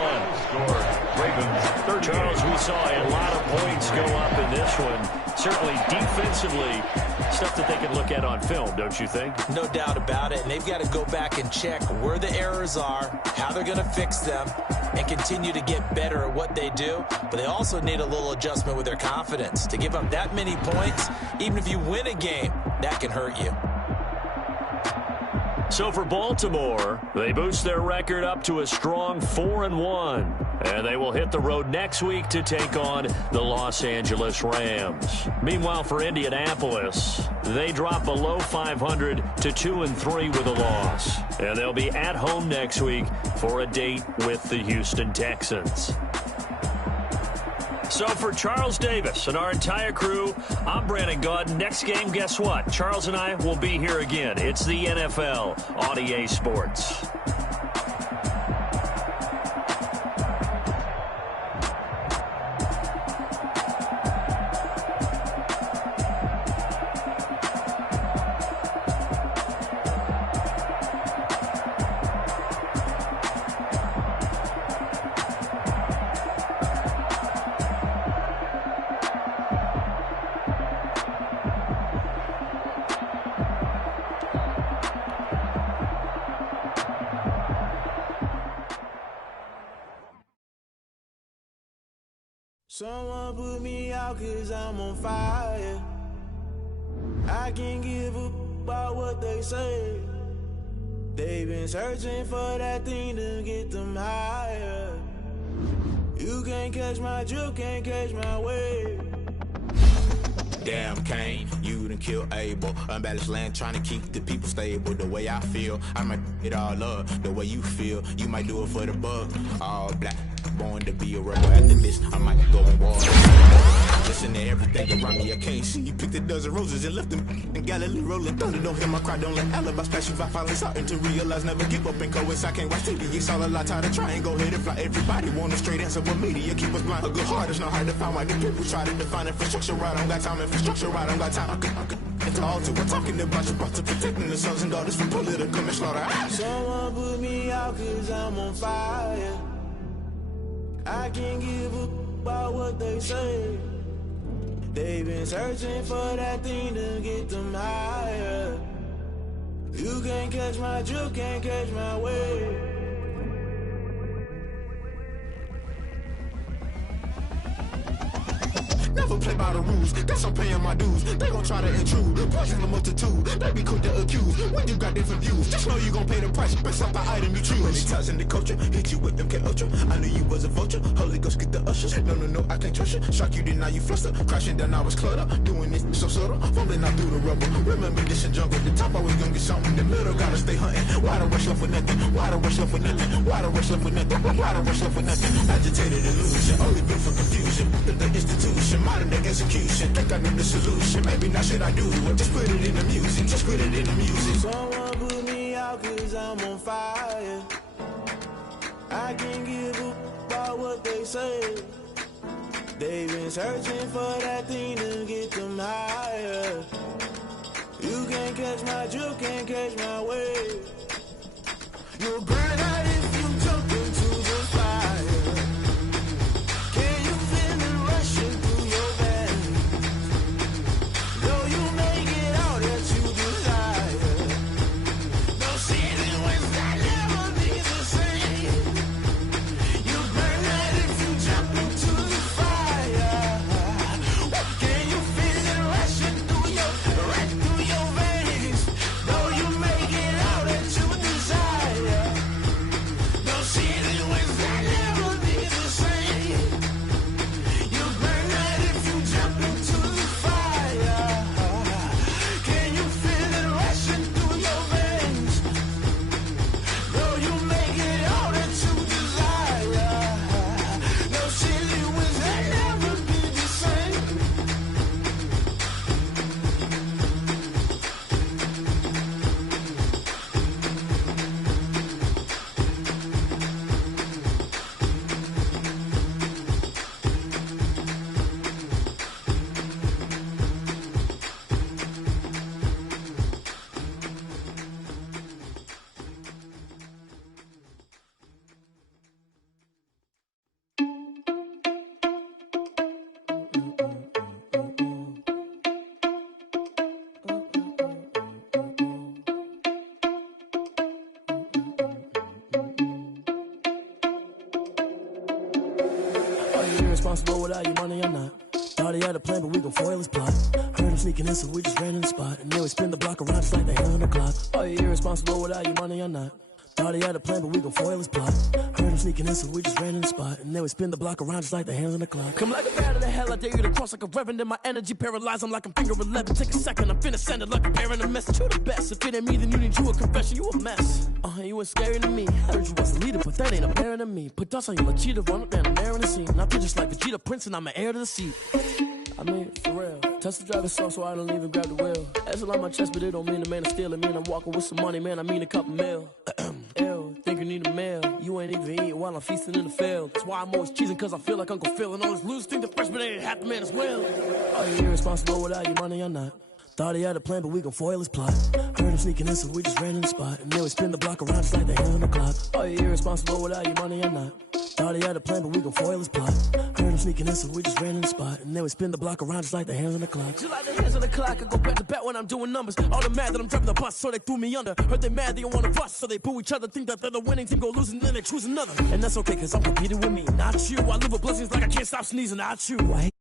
Ravens, Charles, we saw a lot of points go up in this one. Certainly defensively, stuff that they can look at on film, don't you think? No doubt about it. And they've got to go back and check where the errors are, how they're going to fix them, and continue to get better at what they do. But they also need a little adjustment with their confidence. To give up that many points, even if you win a game, that can hurt you. So for Baltimore, they boost their record up to a strong 4-1. And they will hit the road next week to take on the Los Angeles Rams. Meanwhile, for Indianapolis, they drop below 500 to 2-3 with a loss. And they'll be at home next week for a date with the Houston Texans. So for Charles Davis and our entire crew, I'm Brandon Gaudin. Next game, guess what? Charles and I will be here again. It's the NFL on EA Sports. Someone put me out 'cause I'm on fire. I can't give a about what they say. They've been searching for that thing to get them higher. You can't catch my drift, can't catch my wave. Damn, Kane, you done killed Abel. Unbalanced land trying to keep the people stable. The way I feel, I might it all up. The way you feel, you might do it for the buck. All black, born to be a rebel. After this, I might go and war. Listen to everything around me, I can't see. You picked a dozen roses and left them in Galilee rolling thunder. Don't hear my cry, don't let alibis pass you. I finally starting to realize, never give up and coincide. I can't watch TV, it's all a lot. Tired of trying, go ahead and fly. Everybody want a straight answer, but media keep us blind. A good heart is not hard to find. Why the people try to define infrastructure right? I don't got time, infrastructure right, I don't got time. I could it's all to we're talking about to protecting the sons and daughters from political manslaughter. Someone put me out 'cause I'm on fire. I can't give a about what they say. They've been searching for that thing to get them higher. You can't catch my drift, can't catch my wave. Never play by the rules, guess I'm paying my dues. They gon' try to intrude, poison the multitude. They be quick to accuse, when you got different views. Just know you gon' pay the price, based off the item you choose. Many times in the culture, hit you with MK Ultra. I knew you was a vulture, Holy Ghost get the ushers. No, I can't trust you. Shock you, then now you fluster. Crashing down, I was cluttered. Doing this so subtle, fumbling out through the rubble. Remember this in jungle, the top always gonna get something. In the middle, gotta stay hunting. Why the rush left with nothing? Why the rush left with nothing? Why the rush left with nothing? Why the rush left with nothing? Agitated illusion, only built for confusion. The institution, modern day execution. Think I know the solution. Maybe not should I do it? Just put it in the music. Just put it in the music. Someone put me out 'cause I'm on fire. I can't give a about what they say. They've been searching for that thing to get them higher. You can't catch my drift, can't catch my wave. You'll burn out if you jump into the fire. Can you feel it rushing through your veins? Though you make it out that you desire. No season wins that never be the same. You burn out if you jump into the fire. Can you feel it rushing through your veins? Though you make it out that you desire. No season wins that never be the same. You burn out if you jump into the fire. Can you feel it rushing through your veins? Though you make it all that you desire. No silly wins that never be the same. Are you irresponsible without your money or not? Thought he had a plan, but we gon' foil his plot. Heard him sneaking in, so we just ran in the spot. And then we spin the block around just like the hands on the clock. Are you irresponsible without your money or not? Thought he had a plan, but we gon' foil his plot. Heard him sneaking in, so we just ran in the spot. And then we spin the block around just like the hands on the clock. Come like a bat of the hell, I dare you to cross like a reverend. In my energy paralyzed, I'm like I'm finger 11. Take a second, I'm finna send it like a parent a message. You the best, if it ain't me, then you need you a confession. You a mess, you ain't scary to me. Heard you was a leader, but that ain't apparent to me. Put dust on you like Cheetah, run up down, I'm airing the scene. I feel just like Vegeta Prince, and I'm an heir to the seat. I mean, for real. Touch the driver's soft, so I don't even grab the wheel. That's a lot on my chest, but it don't mean the man is stealing. Man, I'm walking with some money, man, I mean a couple mil. Ew, think you need a meal. You ain't even eating while I'm feasting in the field. That's why I'm always cheesing, cause I feel like Uncle Phil. And all those losers think the freshman ain't half the man as well. Are you irresponsible without your money or not? Thought he had a plan, but we gon' foil his plot. Heard him sneaking in, so we just ran in the spot. And then we spin the block around just like the hands on the clock. Are you irresponsible without your money or not? Thought he had a plan, but we gon' foil his plot. Heard him sneaking in, so we just ran in the spot. And then we spin the block around just like the hands on the clock. Just like the hands on the clock, I go back to back when I'm doing numbers. All the mad that I'm driving the bus, so they threw me under. Heard they mad, they don't wanna bust, so they boo each other. Think that they're the winning team, go losing, then they choose another. And that's okay, cause I'm competing with me, not you. I live with blessings like I can't stop sneezing, not you.